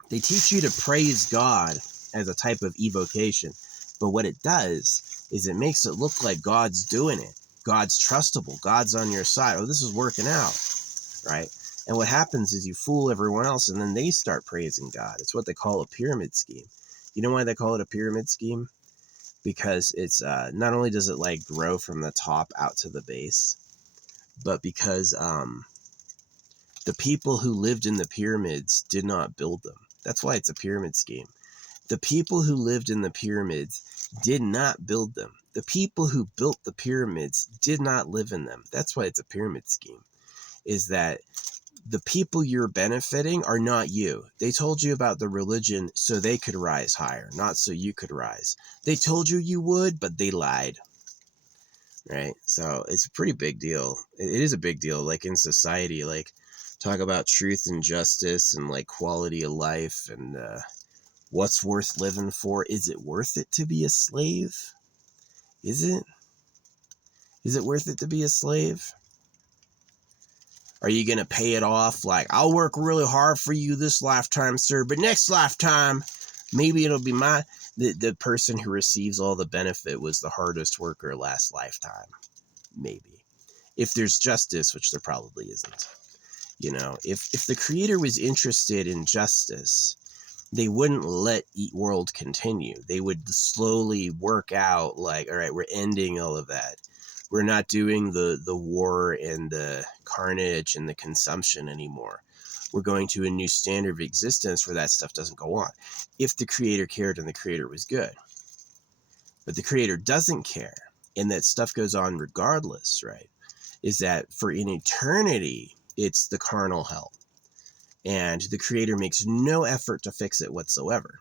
They teach you to praise God as a type of evocation. But what it does is it makes it look like God's doing it. God's trustable. God's on your side. Oh, this is working out, right? And what happens is you fool everyone else and then they start praising God. It's what they call a pyramid scheme. You know why they call it a pyramid scheme? Because it's not only does it like grow from the top out to the base, but because the people who lived in the pyramids did not build them. That's why it's a pyramid scheme. The people who lived in the pyramids did not build them. The people who built the pyramids did not live in them. That's why it's a pyramid scheme. Is that the people you're benefiting are not you. They told you about the religion so they could rise higher, not so you could rise. They told you you would, but they lied. right? So it's a pretty big deal. It is a big deal, like in society, like talk about truth and justice and like quality of life and what's worth living for. Is it worth it to be a slave? Is it? Is it worth it to be a slave? Are you going to pay it off? Like, I'll work really hard for you this lifetime, sir, but next lifetime, maybe it'll be the person who receives all the benefit was the hardest worker last lifetime. Maybe. If there's justice, which there probably isn't. You know, if the creator was interested in justice, they wouldn't let Eat World continue. They would slowly work out like, all right, we're ending all of that. We're not doing the war and the carnage and the consumption anymore. We're going to a new standard of existence where that stuff doesn't go on. If the creator cared and the creator was good. But the creator doesn't care and that stuff goes on regardless, right? Is that for an eternity, it's the carnal hell. And the creator makes no effort to fix it whatsoever.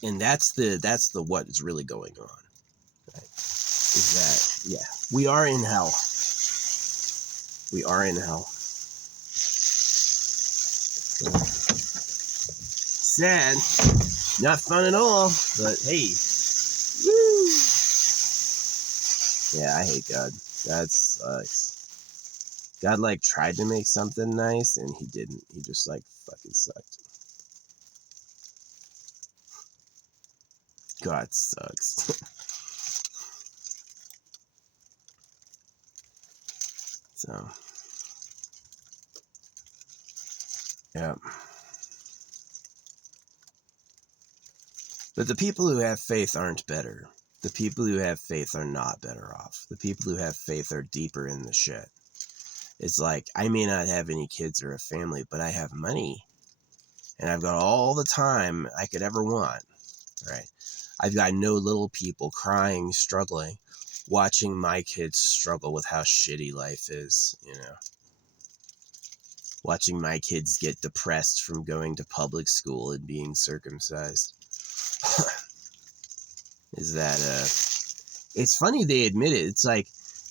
And that's the what is really going on. Right? Is that, yeah, we are in hell. We are in hell. Sad. Not fun at all, but hey. Woo! Yeah, I hate God. That sucks. God, like, tried to make something nice, and he didn't. He just, like, fucking sucked. God sucks. So, yeah. But the people who have faith aren't better. The people who have faith are not better off. The people who have faith are deeper in the shit. It's like, I may not have any kids or a family, but I have money. And I've got all the time I could ever want, right? I've got no little people crying, struggling, watching my kids struggle with how shitty life is, you know? Watching my kids get depressed from going to public school and being circumcised. Is that, it's funny they admit it. It's like,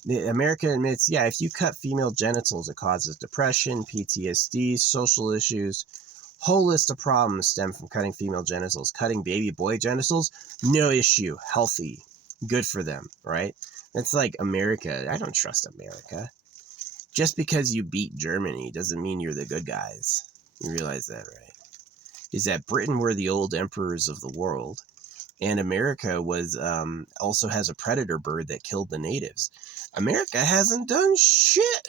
America admits, yeah, if you cut female genitals, it causes depression, PTSD, social issues. Whole list of problems stem from cutting female genitals. Cutting baby boy genitals, no issue. Healthy. Good for them, right? That's like America. I don't trust America. Just because you beat Germany doesn't mean you're the good guys. You realize that, right? Is that Britain were the old emperors of the world. And America was also has a predator bird that killed the natives. America hasn't done shit.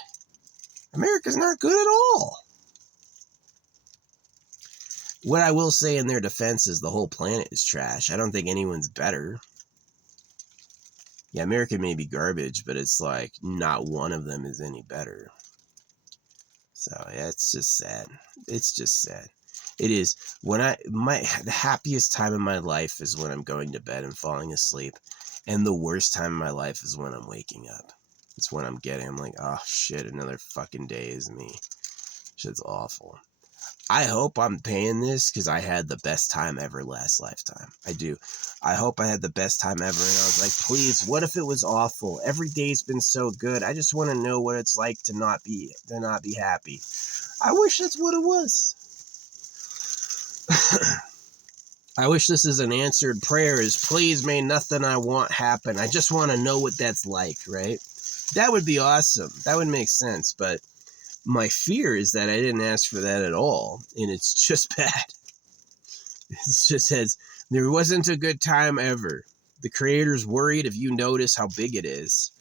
America's not good at all. What I will say in their defense is the whole planet is trash. I don't think anyone's better. Yeah, America may be garbage, but it's like not one of them is any better. So yeah, it's just sad. It's just sad. It is. The happiest time in my life is when I'm going to bed and falling asleep. And the worst time in my life is when I'm waking up. It's when I'm like, oh shit, another fucking day is me. Shit's awful. I hope I'm paying this because I had the best time ever last lifetime. I do. I hope I had the best time ever. And I was like, please, what if it was awful? Every day's been so good. I just want to know what it's like to not be happy. I wish that's what it was. I wish this is an answered prayer is please may nothing I want happen. I just want to know what that's like, right? That would be awesome. That would make sense. But my fear is that I didn't ask for that at all. And it's just bad. It just says, there wasn't a good time ever. The creator's worried if you notice how big it is.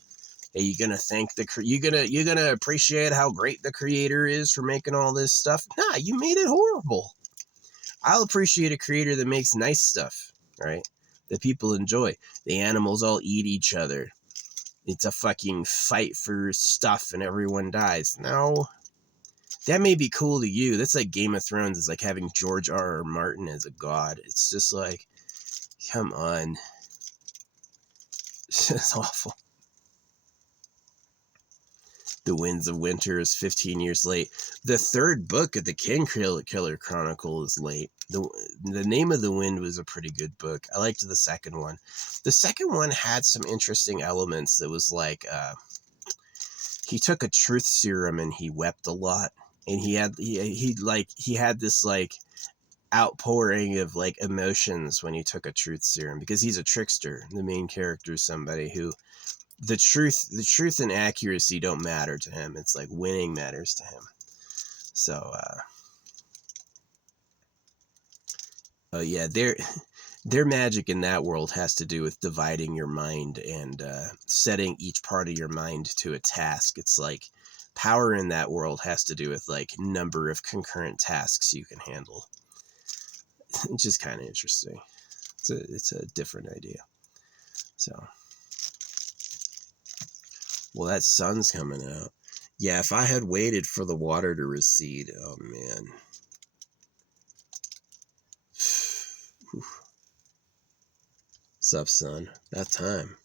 Are you gonna thank you're gonna appreciate how great the creator is for making all this stuff? Nah, you made it horrible. I'll appreciate a creator that makes nice stuff, right? That people enjoy. The animals all eat each other. It's a fucking fight for stuff and everyone dies. No. That may be cool to you. That's like Game of Thrones. It's like having George R.R. Martin as a god. It's just like, come on. It's just awful. The Winds of Winter is 15 years late. The third book of the King Killer Chronicle is late. the The Name of the Wind was a pretty good book. I liked the second one. The second one had some interesting elements. That was like he took a truth serum and he wept a lot, and he had this like outpouring of like emotions when he took a truth serum, because he's a trickster. The main character is somebody who the truth and accuracy don't matter to him. It's like winning matters to him. So yeah, their magic in that world has to do with dividing your mind and setting each part of your mind to a task. It's like power in that world has to do with like number of concurrent tasks you can handle. It's just kind of interesting. It's a different idea. So, well, that sun's coming out. Yeah, if I had waited for the water to recede, oh man. What's up, son? That time.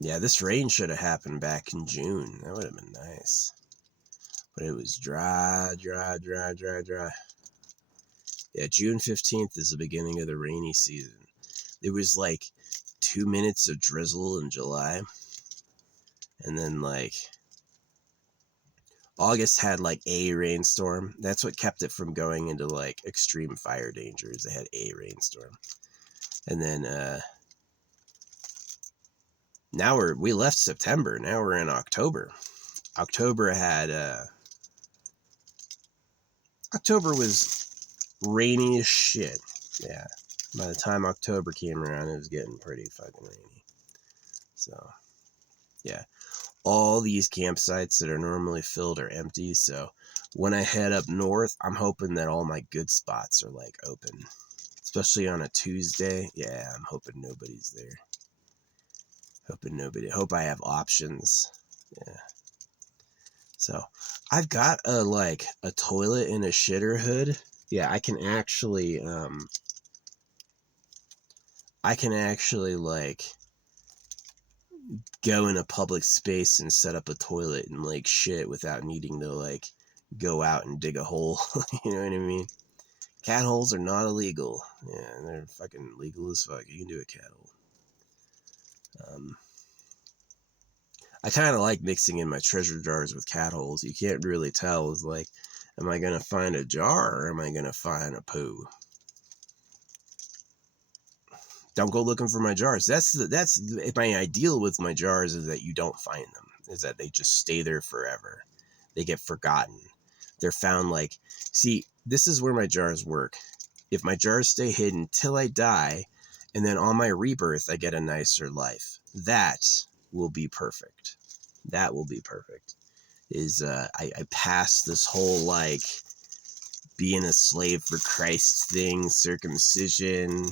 Yeah, this rain should have happened back in June. That would have been nice. But it was dry. Yeah, June 15th is the beginning of the rainy season. There was like 2 minutes of drizzle in July. And then like August had like a rainstorm. That's what kept it from going into like extreme fire dangers. They had a rainstorm. And then now we left September. Now we're in October. October was rainy as shit. Yeah. By the time October came around, it was getting pretty fucking rainy. So, yeah. All these campsites that are normally filled are empty. So when I head up north, I'm hoping that all my good spots are like open. Especially on a Tuesday. Yeah, I'm hoping nobody's there. Hope I have options. Yeah. So I've got a toilet and a shitter hood. Yeah, I can actually like go in a public space and set up a toilet and like shit without needing to like go out and dig a hole. You know what I mean? Cat holes are not illegal. Yeah, they're fucking legal as fuck. You can do a cat hole. I kind of like mixing in my treasure jars with cat holes. You can't really tell. It's like, am I going to find a jar or am I going to find a poo? Don't go looking for my jars. That's my ideal with my jars, is that you don't find them. Is that they just stay there forever. They get forgotten. They're found like, see, this is where my jars work. If my jars stay hidden till I die, and then on my rebirth, I get a nicer life. That will be perfect. That will be perfect. I pass this whole like being a slave for Christ thing, circumcision,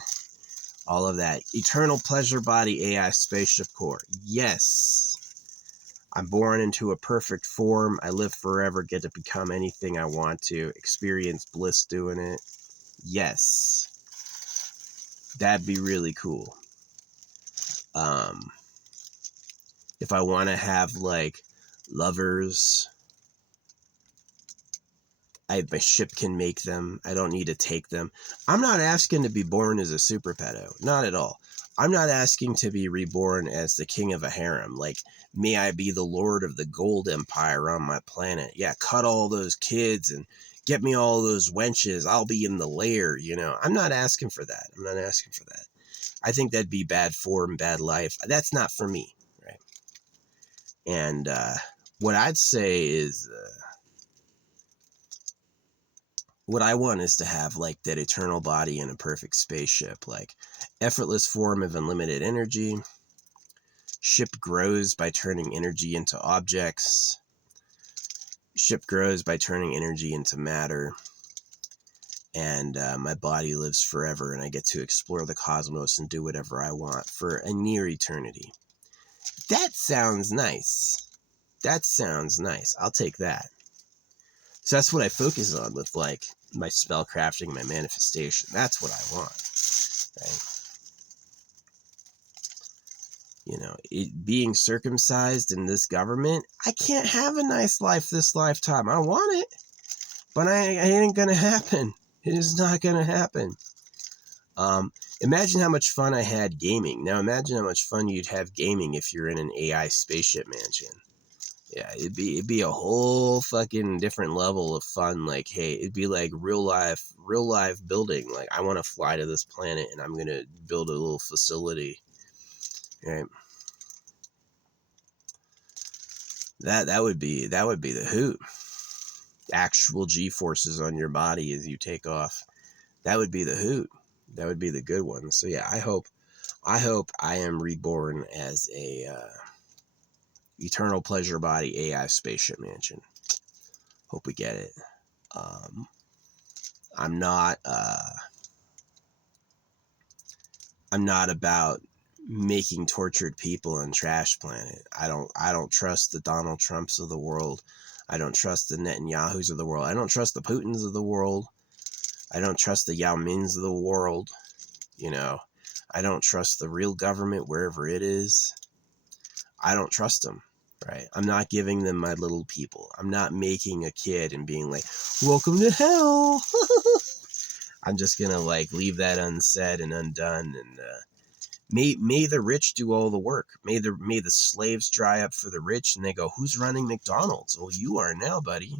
all of that. Eternal pleasure body, AI spaceship core. Yes. I'm born into a perfect form. I live forever, get to become anything I want to, experience bliss doing it. Yes. That'd be really cool. If I want to have like lovers, my ship can make them. I don't need to take them. I'm not asking to be born as a super pedo. Not at all. I'm not asking to be reborn as the king of a harem. Like, may I be the lord of the gold empire on my planet. Yeah, cut all those kids and get me all those wenches. I'll be in the lair, you know. I'm not asking for that. I'm not asking for that. I think that'd be bad form, bad life. That's not for me, right? And what I'd say is... what I want is to have like that eternal body in a perfect spaceship, like effortless form of unlimited energy. Ship grows by turning energy into objects. Ship grows by turning energy into matter. And my body lives forever, and I get to explore the cosmos and do whatever I want for a near eternity. That sounds nice. That sounds nice. I'll take that. So that's what I focus on with like my spell crafting, my manifestation. That's what I want, right? You being circumcised in this government, I can't have a nice life this lifetime. I want it, but it ain't gonna happen. It is not gonna happen. Imagine how much fun I had gaming. Now imagine how much fun you'd have gaming if you're in an AI spaceship mansion. Yeah, it'd be a whole fucking different level of fun. Like, hey, it'd be like real life building. Like, I want to fly to this planet and I'm gonna build a little facility. Right. That would be the hoot. Actual G forces on your body as you take off. That would be the hoot. That would be the good one. So yeah, I hope I am reborn as a eternal pleasure body AI spaceship mansion. Hope we get it. I'm not about making tortured people on Trash Planet. I don't trust the Donald Trumps of the world. I don't trust the Netanyahus of the world. I don't trust the Putins of the world. I don't trust the Yao Mins of the world. I don't trust the real government wherever it is. I don't trust them, right? I'm not giving them my little people. I'm not making a kid and being like, welcome to hell. I'm just going to leave that unsaid and undone. And may the rich do all the work. May the slaves dry up for the rich and they go, who's running McDonald's? Well, you are now, buddy.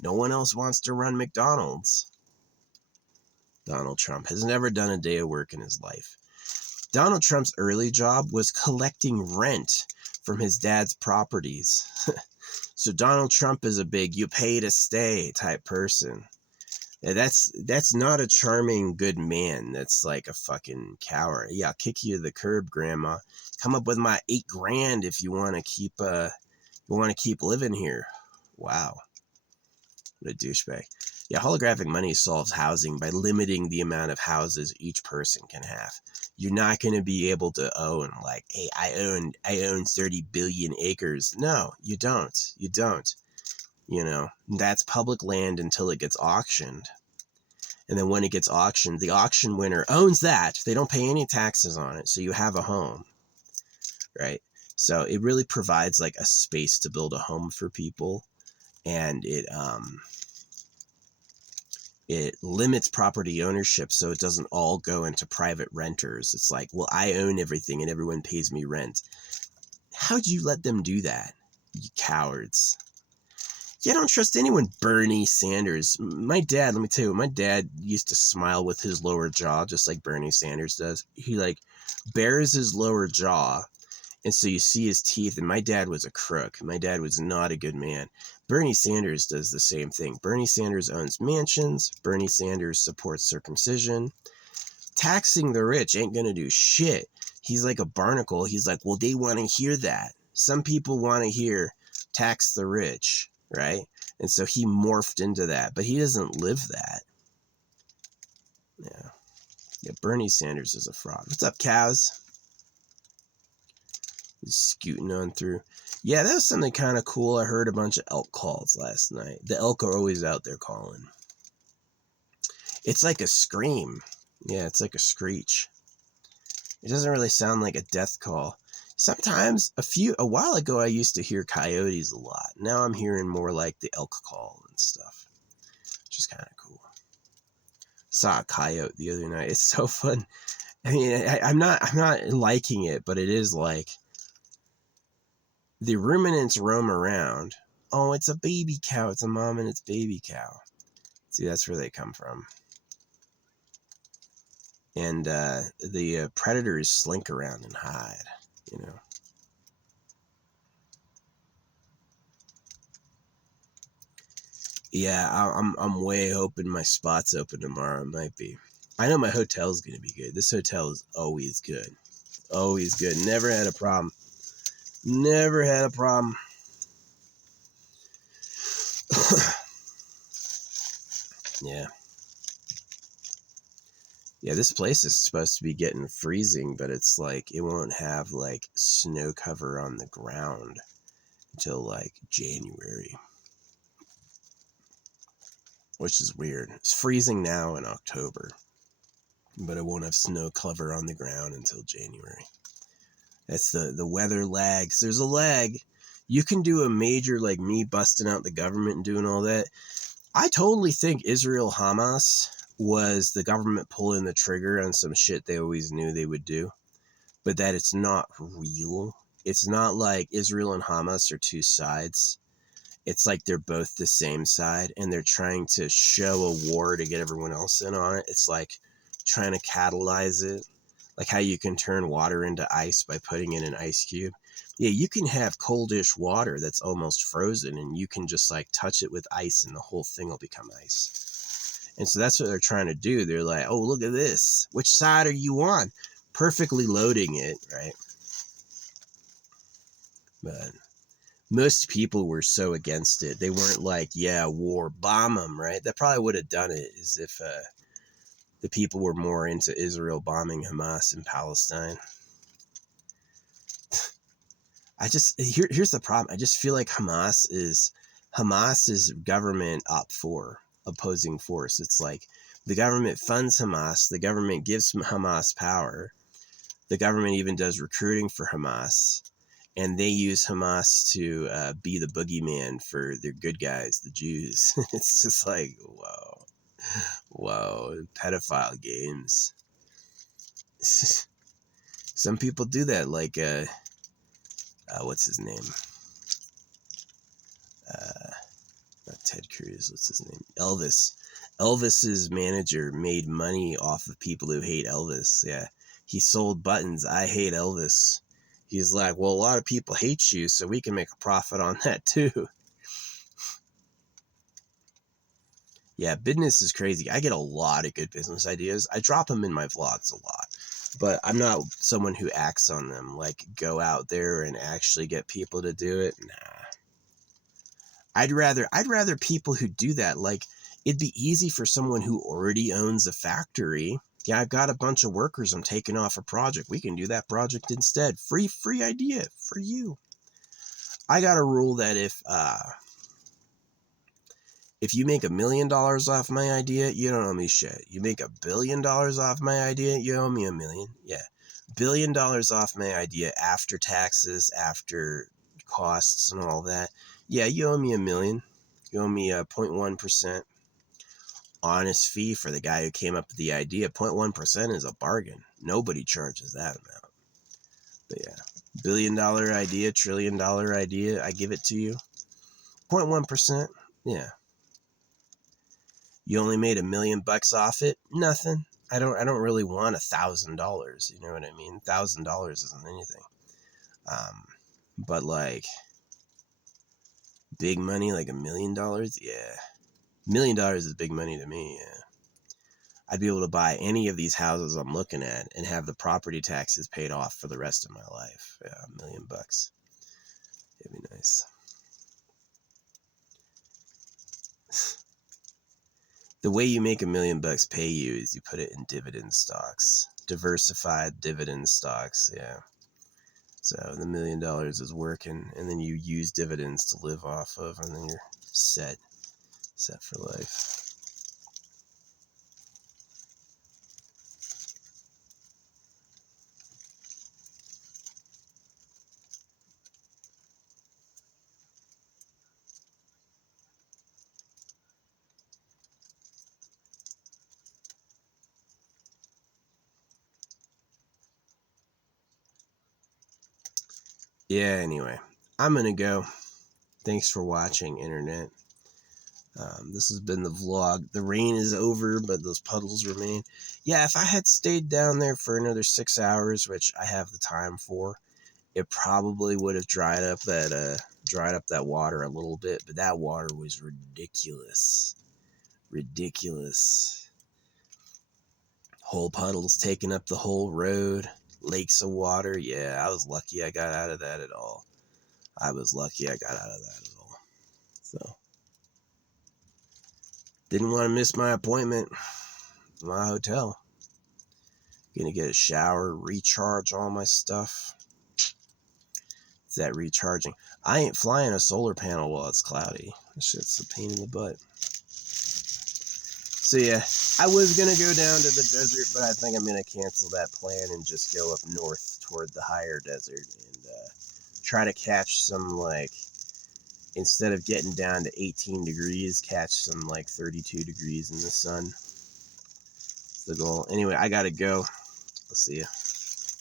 No one else wants to run McDonald's. Donald Trump has never done a day of work in his life. Donald Trump's early job was collecting rent from his dad's properties. So Donald Trump is a big you pay to stay type person. That's not a charming good man. That's like a fucking coward. Yeah, I'll kick you to the curb, grandma. Come up with my $8,000 if you want to keep living here. Wow. What a douchebag. Yeah, holographic money solves housing by limiting the amount of houses each person can have. You're not going to be able to own hey, I own 30 billion acres. No, you don't. You don't. That's public land until it gets auctioned. And then when it gets auctioned, the auction winner owns that. They don't pay any taxes on it. So you have a home, right? So it really provides a space to build a home for people. And it limits property ownership so it doesn't all go into private renters. It's well, I own everything and everyone pays me rent. How'd you let them do that, you cowards? Yeah, I don't trust anyone. Bernie Sanders. My dad, let me tell you, my dad used to smile with his lower jaw just like Bernie Sanders does. He bares his lower jaw, and so you see his teeth, and my dad was a crook. My dad was not a good man. Bernie Sanders does the same thing. Bernie Sanders owns mansions. Bernie Sanders supports circumcision. Taxing the rich ain't gonna do shit. He's like a barnacle. He's well, they want to hear that. Some people want to hear tax the rich, right? And so he morphed into that, but he doesn't live that. Yeah, Bernie Sanders is a fraud. What's up, cows? He's scooting on through. Yeah, that was something kind of cool. I heard a bunch of elk calls last night. The elk are always out there calling. It's like a scream. Yeah, it's like a screech. It doesn't really sound like a death call. Sometimes, a while ago, I used to hear coyotes a lot. Now I'm hearing more like the elk call and stuff, which is kind of cool. Saw a coyote the other night. It's so fun. I mean, I'm not liking it, but it is the ruminants roam around. Oh, it's a baby cow. It's a mom and its baby cow. See, that's where they come from. And the predators slink around and hide, Yeah, I'm way hoping my spot's open tomorrow. It might be. I know my hotel's going to be good. This hotel is always good. Always good. Never had a problem. Never had a problem. Yeah. Yeah, this place is supposed to be getting freezing, but it's it won't have snow cover on the ground until January. Which is weird. It's freezing now in October, but it won't have snow cover on the ground until January. That's the weather lags. There's a lag. You can do a major, like me busting out the government and doing all that. I totally think Israel Hamas was the government pulling the trigger on some shit they always knew they would do, but that it's not real. It's not like Israel and Hamas are two sides. It's like they're both the same side, and they're trying to show a war to get everyone else in on it. It's like trying to catalyze it, like how you can turn water into ice by putting in an ice cube. Yeah, you can have coldish water that's almost frozen, and you can just like touch it with ice, and the whole thing will become ice. And so that's what they're trying to do. They're like, oh, look at this. Which side are you on? Perfectly loading it, right? But most people were so against it. They weren't like, yeah, war, bomb them, right? That probably would have done it is if the people were more into Israel bombing Hamas in Palestine. Here's the problem. I just feel like Hamas is government opposing force. It's like the government funds Hamas. The government gives Hamas power. The government even does recruiting for Hamas. And they use Hamas to be the boogeyman for their good guys, the Jews. It's just like, whoa, pedophile games. Some people do that, like, what's his name? Not Ted Cruz, what's his name? Elvis. Elvis's manager made money off of people who hate Elvis. Yeah, he sold buttons, I hate Elvis. He's like, well, a lot of people hate you, so we can make a profit on that too. Yeah, business is crazy. I get a lot of good business ideas. I drop them in my vlogs a lot, but I'm not someone who acts on them. Like, go out there and actually get people to do it. Nah. I'd rather people who do that. Like, it'd be easy for someone who already owns a factory. Yeah, I've got a bunch of workers I'm taking off a project. We can do that project instead. Free idea for you. I got a rule that if you make $1 million off my idea, you don't owe me shit. You make $1 billion off my idea, you owe me $1 million. Yeah, $1 billion off my idea after taxes, after costs and all that. Yeah, you owe me $1 million. You owe me 0.1% honest fee for the guy who came up with the idea. 0.1% is a bargain. Nobody charges that amount. But yeah, $1 billion idea, $1 trillion idea, I give it to you. 0.1%, yeah. You only made $1 million off it? Nothing. I don't really want $1,000. You know what I mean? $1,000 isn't anything. But like big money, like $1 million, yeah. $1 million is big money to me, yeah. I'd be able to buy any of these houses I'm looking at and have the property taxes paid off for the rest of my life. Yeah, $1 million. It'd be nice. The way you make $1 million pay you is you put it in dividend stocks, diversified dividend stocks. Yeah. So the $1 million is working, and then you use dividends to live off of, and then you're set for life. Yeah, anyway, I'm going to go. Thanks for watching, Internet. This has been the vlog. The rain is over, but those puddles remain. Yeah, if I had stayed down there for another 6 hours, which I have the time for, it probably would have dried up that water a little bit, but that water was ridiculous. Whole puddles taking up the whole road. Lakes of water. Yeah, I was lucky I got out of that at all. So, didn't want to miss my appointment. My hotel. Gonna get a shower, recharge all my stuff. It's that recharging. I ain't flying a solar panel while it's cloudy. That shit's a pain in the butt. So yeah, I was gonna go down to the desert, but I think I'm gonna cancel that plan and just go up north towards toward the higher desert and try to catch some, like, instead of getting down to 18 degrees, catch some like 32 degrees in the sun. That's the goal. Anyway, I gotta go. I'll see you.